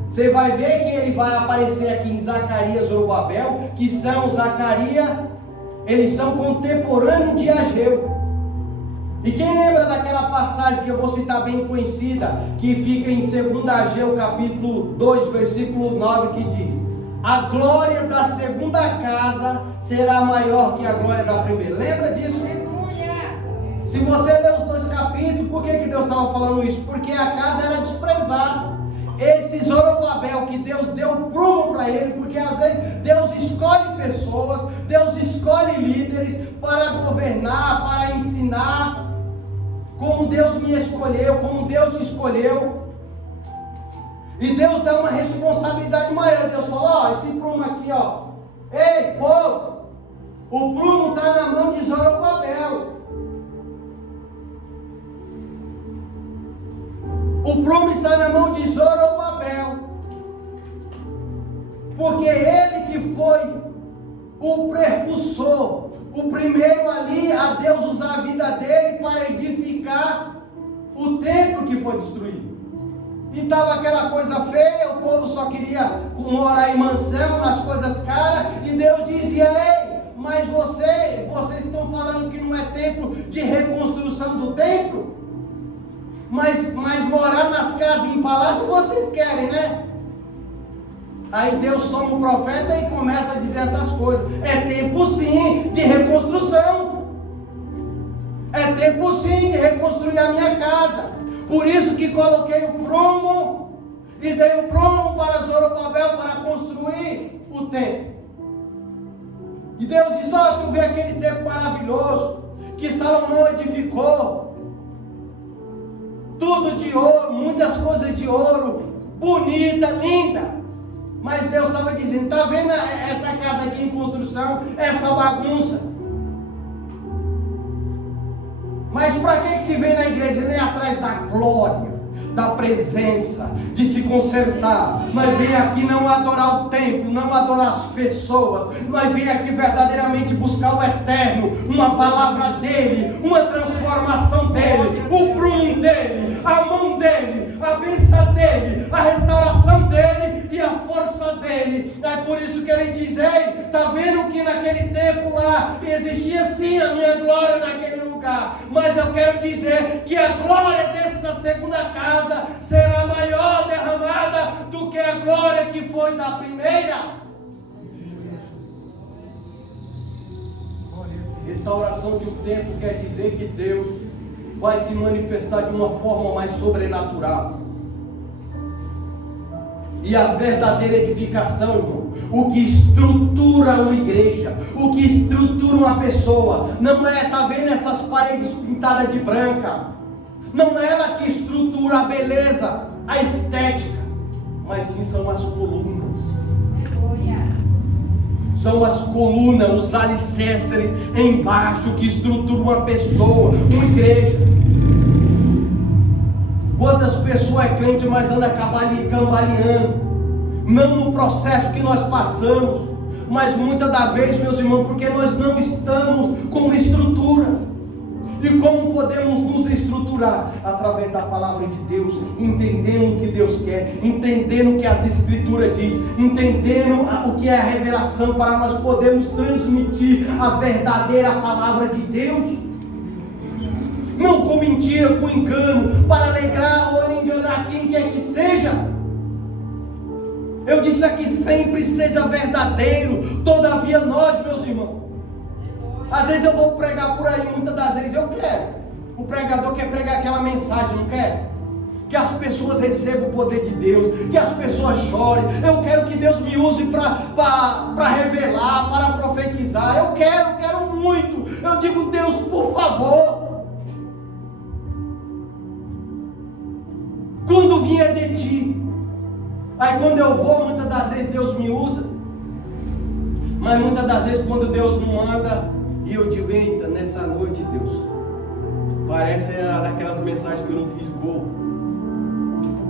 Você vai ver que ele vai aparecer aqui em Zacarias e Zorobabel, que são Zacarias, eles são contemporâneos de Ageu. E quem lembra daquela passagem que eu vou citar bem conhecida, que fica em 2 Ageu capítulo 2, versículo 9, que diz: a glória da segunda casa será maior que a glória da primeira. Lembra disso? Se você ler os 2 capítulos, por que Deus estava falando isso? Porque a casa era desprezada. Esse Zorobabel que Deus deu prumo para ele, porque às vezes Deus escolhe pessoas, Deus escolhe líderes para governar, para ensinar, como Deus me escolheu, como Deus te escolheu. E Deus dá uma responsabilidade maior. Deus fala: ó, esse prumo aqui, ó, ei povo, o prumo está na mão de Zorobabel. O prumo está na mão de Zorobabel, porque ele que foi o precursor, o primeiro ali a Deus usar a vida dele para edificar o templo que foi destruído. E estava aquela coisa feia, o povo só queria morar em mansão, nas coisas caras, e Deus dizia: ei, mas vocês estão falando que não é tempo de reconstrução do templo? Mas morar nas casas em palácio vocês querem, né? Aí Deus toma o profeta e começa a dizer essas coisas. É tempo sim de reconstrução. É tempo sim de reconstruir a minha casa. Por isso que coloquei o prumo e dei o prumo para Zorobabel para construir o templo. E Deus disse: ó, tu vê aquele templo maravilhoso que Salomão edificou. Tudo de ouro, muitas coisas de ouro, bonita, linda. Mas Deus estava dizendo: está vendo essa casa aqui em construção, essa bagunça? Mas para que se vem na igreja? Nem atrás da glória, da presença, de se consertar. Nós vem aqui não adorar o templo, não adorar as pessoas. Nós vem aqui verdadeiramente buscar o eterno, uma palavra dele, uma transformação dele, o prumo dele, a mão dele, a bênção dele, a restauração dele e a força dele. É por isso que ele diz: ei, está vendo que naquele tempo lá existia sim a minha glória naquele lugar, mas eu quero dizer que a glória dessa segunda casa será maior derramada do que a glória que foi da primeira. Restauração de um templo quer dizer que Deus vai se manifestar de uma forma mais sobrenatural. E a verdadeira edificação, irmão, o que estrutura uma igreja, o que estrutura uma pessoa, não é, tá vendo essas paredes pintadas de branca? Não é ela que estrutura a beleza, a estética, mas sim são as colunas. São as colunas, os alicerces embaixo que estruturam uma pessoa, uma igreja. Quantas pessoas é crente, mas anda cambaleando, não no processo que nós passamos, mas muitas das vezes, meus irmãos, porque nós não estamos com estrutura. E como podemos nos estruturar? Através da palavra de Deus, entendendo o que Deus quer, entendendo o que as Escrituras diz, entendendo o que é a revelação, para nós podermos transmitir a verdadeira palavra de Deus. Não com mentira, com engano, para alegrar ou enganar quem quer que seja. Eu disse aqui: sempre seja verdadeiro. Todavia nós, meus irmãos, às vezes eu vou pregar por aí, muitas das vezes eu quero. O pregador quer pregar aquela mensagem, não quer? Que as pessoas recebam o poder de Deus, que as pessoas chorem. Eu quero que Deus me use para revelar, para profetizar. Eu quero muito. Eu digo: Deus, por favor, quando vier de ti. Aí quando eu vou, muitas das vezes Deus me usa. Mas muitas das vezes quando Deus não manda, e eu digo: eita, nessa noite, Deus, parece daquelas mensagens que eu não fiz gol.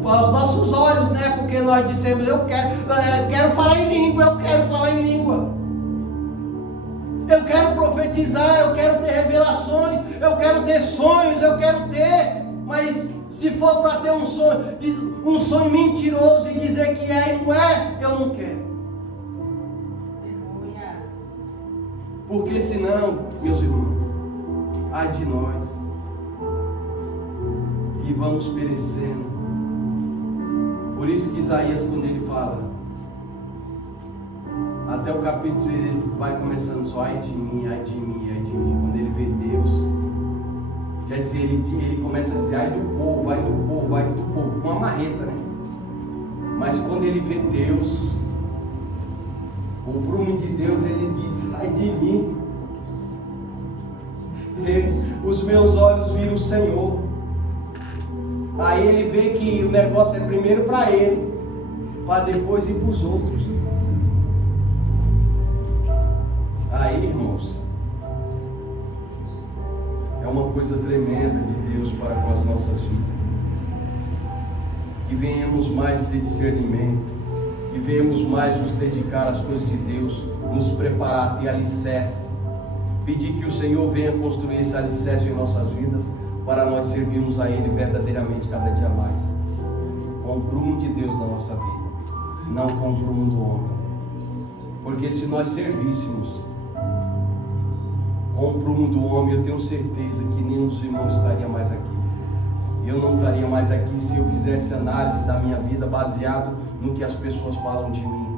Aos nossos olhos, né? Porque nós dissemos: eu quero falar em língua, eu quero falar em língua. Eu quero profetizar, eu quero ter revelações, eu quero ter sonhos, eu quero ter. Mas se for para ter um sonho mentiroso e dizer que é e não é, eu não quero. Porque senão, meus irmãos, ai de nós, que vamos perecendo. Por isso que Isaías, quando ele fala, até o capítulo 6, ele vai começando só: ai de mim, ai de mim, ai de mim. Quando ele vê Deus, quer dizer, ele começa a dizer: ai do povo, ai do povo, ai do povo, com uma marreta, né? Mas quando ele vê Deus, o prumo de Deus, ele diz: ai de mim. Os meus olhos viram o Senhor. Aí ele vê que o negócio é primeiro para ele, para depois ir para os outros. Aí, irmãos, é uma coisa tremenda de Deus para com as nossas vidas. Que venhamos mais ter discernimento, e venhamos mais nos dedicar às coisas de Deus, nos preparar, ter alicerce. Pedir que o Senhor venha construir esse alicerce em nossas vidas, para nós servirmos a Ele verdadeiramente cada dia mais, com o prumo de Deus na nossa vida, não com o prumo do homem. Porque se nós servíssemos com o prumo do homem, eu tenho certeza que nenhum dos irmãos estaria mais aqui. Eu não estaria mais aqui se eu fizesse análise da minha vida baseado no que as pessoas falam de mim.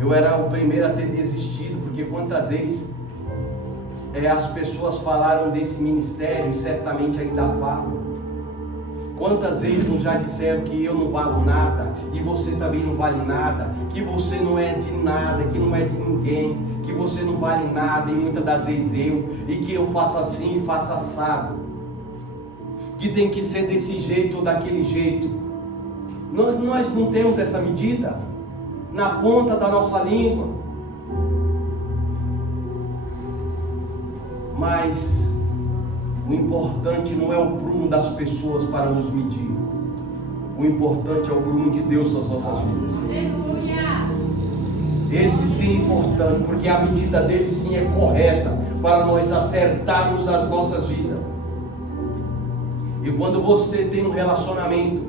Eu era o primeiro a ter desistido, porque quantas vezes as pessoas falaram desse ministério, e certamente ainda falam. Quantas vezes nos já disseram que eu não valho nada, e você também não vale nada, que você não é de nada, que não é de ninguém, que você não vale nada, e muitas das vezes e que eu faço assim e faço assado, que tem que ser desse jeito ou daquele jeito. Nós não temos essa medida na ponta da nossa língua. Mas o importante não é o prumo das pessoas para nos medir. O importante é o prumo de Deus nas nossas vidas. Esse sim é importante, porque a medida dele sim é correta para nós acertarmos as nossas vidas. E quando você tem um relacionamento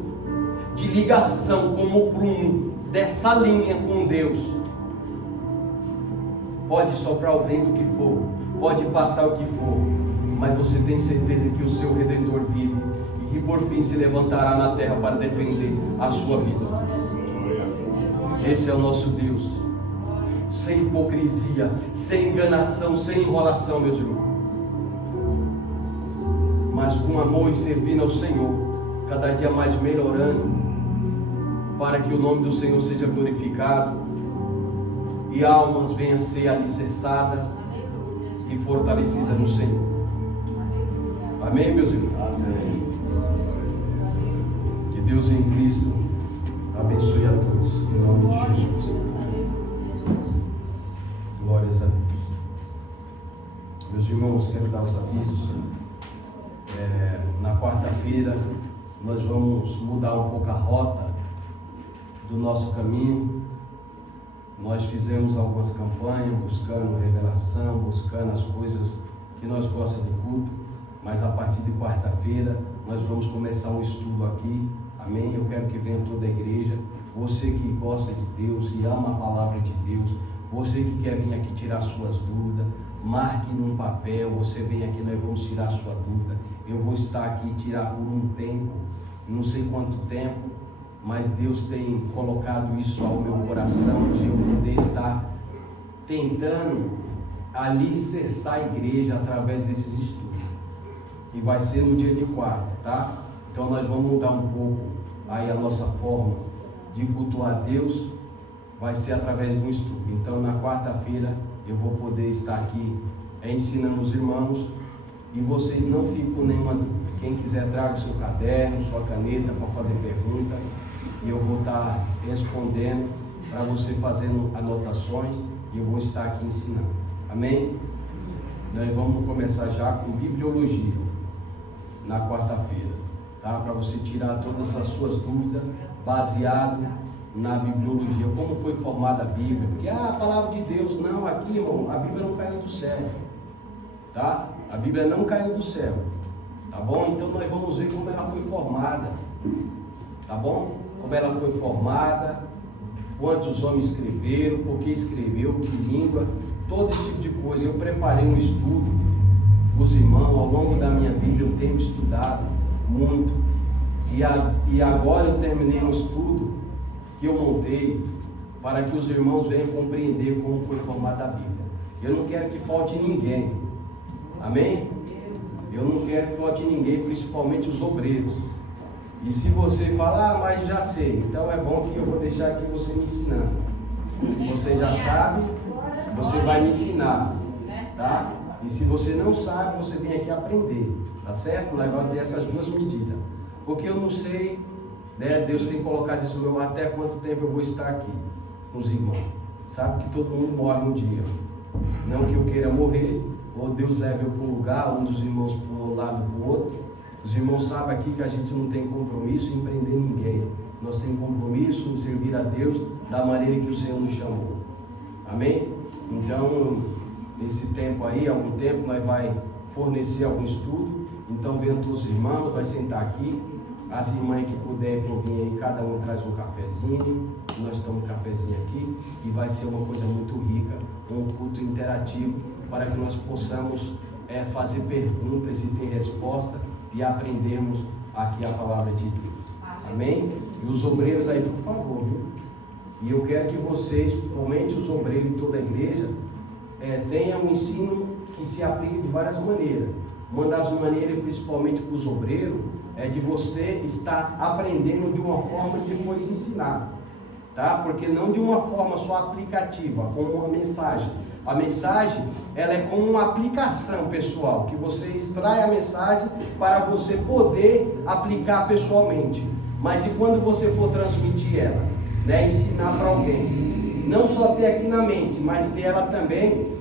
de ligação como o prumo dessa linha com Deus, pode soprar o vento que for, pode passar o que for, mas você tem certeza que o seu Redentor vive e que por fim se levantará na terra para defender a sua vida. Esse é o nosso Deus, sem hipocrisia, sem enganação, sem enrolação, meus irmãos, mas com amor e servindo ao Senhor, cada dia mais melhorando, para que o nome do Senhor seja glorificado e almas venham a ser alicerçadas e fortalecidas no Senhor. Amém, meus irmãos? Amém. Que Deus em Cristo abençoe a todos, em nome de Jesus. Glórias a Deus. Meus irmãos, quero dar os avisos. Na quarta-feira nós vamos mudar um pouco a rota do nosso caminho. Nós fizemos algumas campanhas buscando revelação, buscando as coisas que nós gostamos do culto, mas a partir de quarta-feira nós vamos começar um estudo aqui. Amém? Eu quero que venha toda a igreja, você que gosta de Deus e ama a palavra de Deus, você que quer vir aqui tirar suas dúvidas, marque num papel, você vem aqui, nós vamos tirar sua dúvida. Eu vou estar aqui tirar por um tempo, não sei quanto tempo, mas Deus tem colocado isso ao meu coração, de eu poder estar tentando alicerçar a igreja através desses estudos. E vai ser no dia de quarta, tá? Então nós vamos mudar um pouco aí a nossa forma de cultuar Deus, vai ser através de um estudo. Então na quarta-feira eu vou poder estar aqui ensinando os irmãos, e vocês não ficam com nenhuma dúvida. Quem quiser, traga o seu caderno, sua caneta para fazer pergunta, e eu vou estar respondendo para você fazendo anotações, e eu vou estar aqui ensinando. Amém? Nós vamos começar já com bibliologia na quarta-feira, tá? Para você tirar todas as suas dúvidas baseado na bibliologia, como foi formada a Bíblia, porque a palavra de Deus, não, aqui, irmão, a Bíblia não caiu do céu, tá? A Bíblia não caiu do céu, tá bom? Então nós vamos ver como ela foi formada, tá bom? Como ela foi formada, quantos homens escreveram, por que escreveu, que língua, todo esse tipo de coisa. Eu preparei um estudo, os irmãos, ao longo da minha vida eu tenho estudado muito, e agora eu terminei um estudo que eu montei para que os irmãos venham compreender como foi formada a Bíblia. Eu não quero que falte ninguém, amém? Eu não quero que falte ninguém, principalmente os obreiros. E se você falar, mas já sei, então é bom que eu vou deixar aqui você me ensinando. Se você já sabe, você vai me ensinar, tá? E se você não sabe, você vem aqui aprender, tá certo? Nós vamos ter essas duas medidas. Porque eu não sei, né? Deus tem colocado isso no meu até quanto tempo eu vou estar aqui com os irmãos. Sabe que todo mundo morre um dia. Não que eu queira morrer, ou Deus leve eu para um lugar, um dos irmãos para um lado para o outro. Os irmãos sabem aqui que a gente não tem compromisso em prender ninguém. nós temos compromisso em servir a Deus da maneira que o Senhor nos chamou. Amém? Então, nesse tempo aí, algum tempo, nós vai fornecer algum estudo. Então, venham todos os irmãos, vai sentar aqui. As irmãs que puderem vir aí, cada um traz um cafezinho. Nós tomamos um cafezinho aqui e vai ser uma coisa muito rica, um culto interativo, para que nós possamos fazer perguntas e ter resposta e aprendermos aqui a palavra de Deus. Amém? E os obreiros aí, por favor, viu? E eu quero que vocês, principalmente os obreiros de toda a igreja, tenham um ensino que se aplique de várias maneiras. Uma das maneiras, principalmente para os obreiros, é de você estar aprendendo de uma forma e depois ensinar, tá? Porque não de uma forma só aplicativa, como uma mensagem. A mensagem, ela é como uma aplicação pessoal, que você extrai a mensagem para você poder aplicar pessoalmente. Mas e quando você for transmitir ela, né? Ensinar para alguém, não só ter aqui na mente, mas ter ela também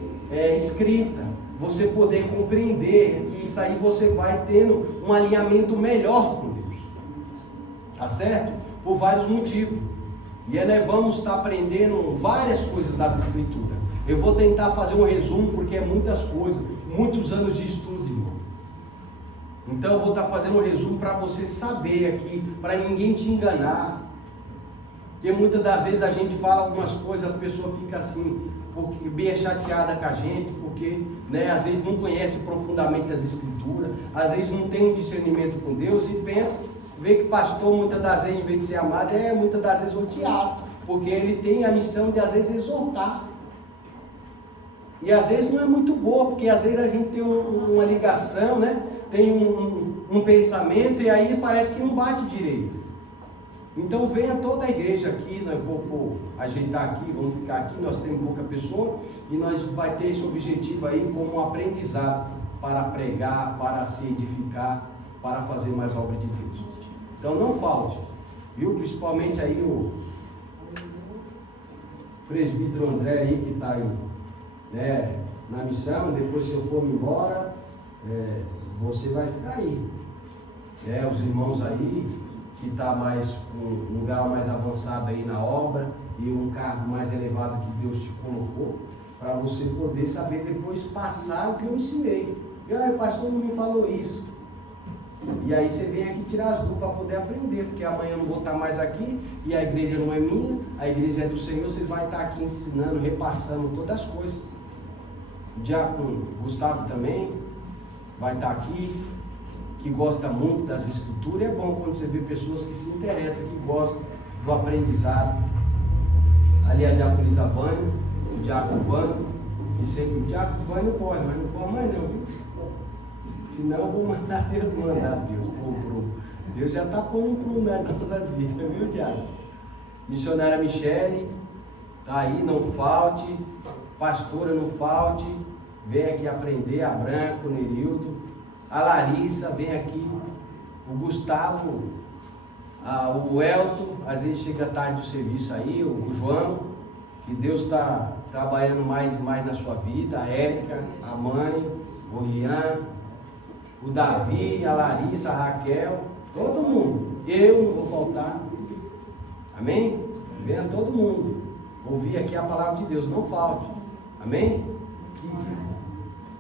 escrita, você poder compreender que isso aí você vai tendo um alinhamento melhor com Deus, tá certo? Por vários motivos. E nós vamos estar aprendendo várias coisas das Escrituras. Eu vou tentar fazer um resumo, porque é muitas coisas, muitos anos de estudo, irmão. Então eu vou estar fazendo um resumo para você saber aqui, para ninguém te enganar. Porque muitas das vezes a gente fala algumas coisas, a pessoa fica assim, porque bem chateada com a gente, porque às vezes não conhece profundamente as Escrituras, às vezes não tem um discernimento com Deus e pensa, vê que pastor muitas das vezes, em vez de ser amado, muitas das vezes odiado, porque ele tem a missão de às vezes exortar. E às vezes não é muito boa, porque às vezes a gente tem uma ligação, né? Tem um pensamento e aí parece que não bate direito. Então venha toda a igreja aqui, nós vamos ajeitar aqui, vamos ficar aqui, nós temos pouca pessoa e nós vai ter esse objetivo aí como um aprendizado para pregar, para se edificar, para fazer mais obra de Deus. Então não falte, viu? Principalmente aí o presbítero André aí que está aí, né, na missão. Depois, se eu for embora, você vai ficar aí. Os irmãos aí que está mais um grau mais avançado aí na obra e um cargo mais elevado que Deus te colocou, para você poder saber depois passar o que eu ensinei. O pastor não me falou isso. E aí você vem aqui tirar as dúvidas para poder aprender, porque amanhã eu não vou estar mais aqui e a igreja não é minha, a igreja é do Senhor. Você vai estar aqui ensinando, repassando todas as coisas. O diácono Gustavo também vai estar aqui, que gosta muito das Escrituras. É bom quando você vê pessoas que se interessam, que gostam do aprendizado. Ali a diácono Isavânia, o diácono Vânio, e sempre o diácono Vânio corre, mas não corre mais não, viu? Senão eu vou mandar Deus, Deus já está pondo um prumo nas nossas vidas, viu, diácono? Missionária Michele, está aí, não falte. Pastora, não falte. Vem aqui aprender, a Branco, o Nerildo, a Larissa, vem aqui, o Gustavo, o Elton, às vezes chega tarde do serviço aí, o João, que Deus está trabalhando mais e mais na sua vida, a Érica, a mãe, o Rian, o Davi, a Larissa, a Raquel, todo mundo. Eu não vou faltar. Amém? Venha todo mundo ouvir aqui a palavra de Deus, não falte. Amém?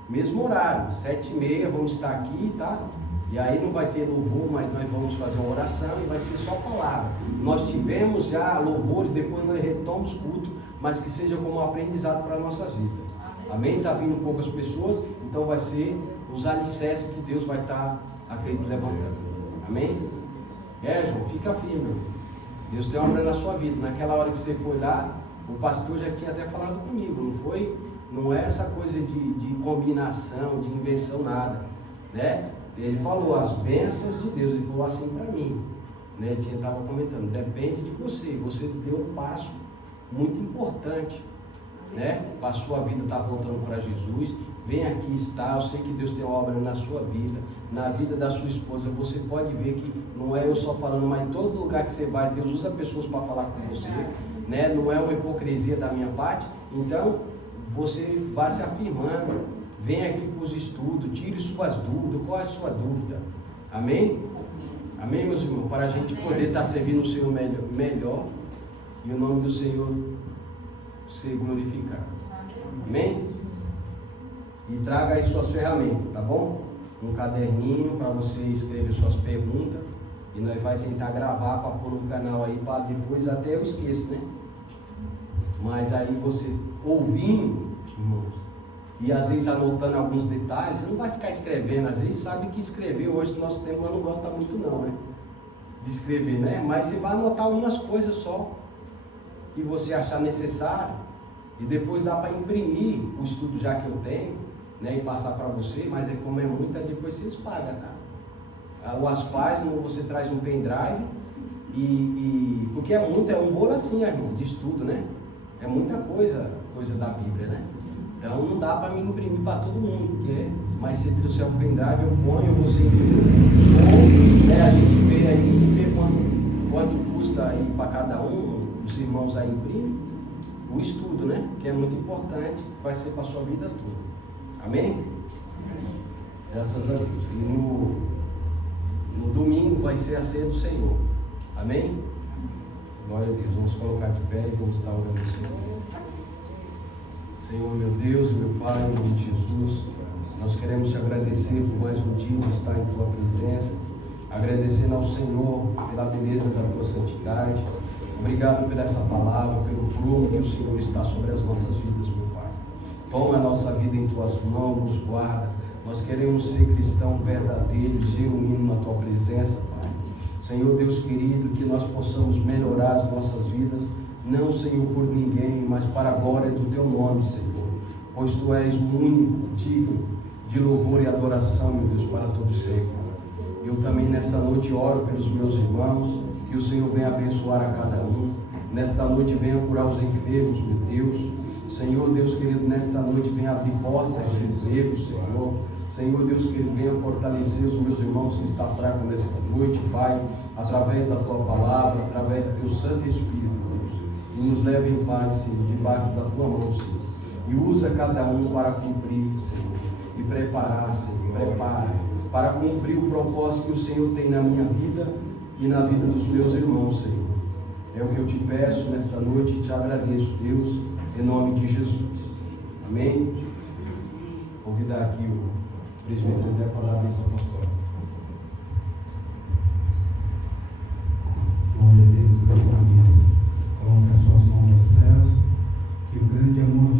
Mesmo horário, 7h30, vamos estar aqui, tá? E aí não vai ter louvor, mas nós vamos fazer uma oração e vai ser só palavra. Nós tivemos já louvores, depois nós retomamos culto, mas que seja como um aprendizado para a nossa vida. Amém? Está vindo poucas pessoas, então vai ser os alicerces que Deus vai estar, acredito, levantando. Amém? João, fica firme. Deus tem uma obra na sua vida. Naquela hora que você foi lá, o pastor já tinha até falado comigo, não foi? Não é essa coisa de combinação, de invenção, nada, né? Ele falou as bênçãos de Deus, ele falou assim para mim, né? Ele estava comentando, depende de você, você deu um passo muito importante, né? A sua vida está voltando para Jesus, vem aqui estar, eu sei que Deus tem uma obra na sua vida, na vida da sua esposa. Você pode ver que não é eu só falando, mas em todo lugar que você vai, Deus usa pessoas para falar com você, né? Não é uma hipocrisia da minha parte. Então você vai se afirmando, vem aqui para os estudos, tire suas dúvidas. Qual é a sua dúvida? Amém? Amém, meus irmãos? Para a gente poder estar servindo o Senhor melhor e o nome do Senhor ser glorificado. Amém? E traga aí suas ferramentas, tá bom? Um caderninho para você escrever suas perguntas. E nós vamos tentar gravar para pôr no canal aí, para depois até eu esqueço, né? Mas aí você ouvindo, irmãos, e às vezes anotando alguns detalhes, você não vai ficar escrevendo. Às vezes sabe que escrever hoje no nosso tempo não gosta muito não, né? De escrever, né? Mas você vai anotar algumas coisas só que você achar necessário. E depois dá para imprimir o estudo já que eu tenho, né? E passar para você, mas é como é muito, aí depois vocês pagam, tá? O Aspaz, você traz um pendrive porque é um bolo assim, irmão, de estudo, né? É muita coisa da Bíblia, né? Então não dá para mim imprimir para todo mundo, mas se trouxer um pendrive, eu ponho, você imprime, ou a gente vê aí e vê quanto custa aí para cada um, os irmãos aí imprimem, o estudo, né? Que é muito importante, vai ser para a sua vida toda. Amém? Graças a Deus. E no domingo vai ser a ceia do Senhor. Amém? Glória a Deus. Vamos colocar de pé e vamos estar orando ao Senhor. Senhor, meu Deus, meu Pai, em nome de Jesus, nós queremos te agradecer por mais um dia de estar em tua presença, agradecendo ao Senhor pela beleza da tua santidade. Obrigado por essa palavra, pelo prumo que o Senhor está sobre as nossas vidas, meu Pai. Toma a nossa vida em tuas mãos, nos guarda. Nós queremos ser cristão verdadeiro, genuíno na tua presença, Pai. Senhor Deus querido, que nós possamos melhorar as nossas vidas, não, Senhor, por ninguém, mas para a glória do teu nome, Senhor. Pois tu és o único, digno de louvor e adoração, meu Deus, para todo sempre. Eu também nessa noite oro pelos meus irmãos, que o Senhor venha abençoar a cada um. Nesta noite venha curar os enfermos, meu Deus. Senhor Deus querido, nesta noite venha abrir portas de emprego, Senhor. Senhor Deus querido, venha fortalecer os meus irmãos que estão fracos nesta noite, Pai, através da tua palavra, através do teu Santo Espírito, Deus. E nos leve em paz, Senhor, debaixo da tua mão, Senhor. E usa cada um para cumprir, Senhor. E preparar, Senhor, prepara para cumprir o propósito que o Senhor tem na minha vida e na vida dos meus irmãos, Senhor. É o que eu te peço nesta noite e te agradeço, Deus, em nome de Jesus. Amém? Vou convidar aqui o presbítero da palavra desse apostólico. Glória a Deus, coloque as suas mãos aos céus, que o grande amor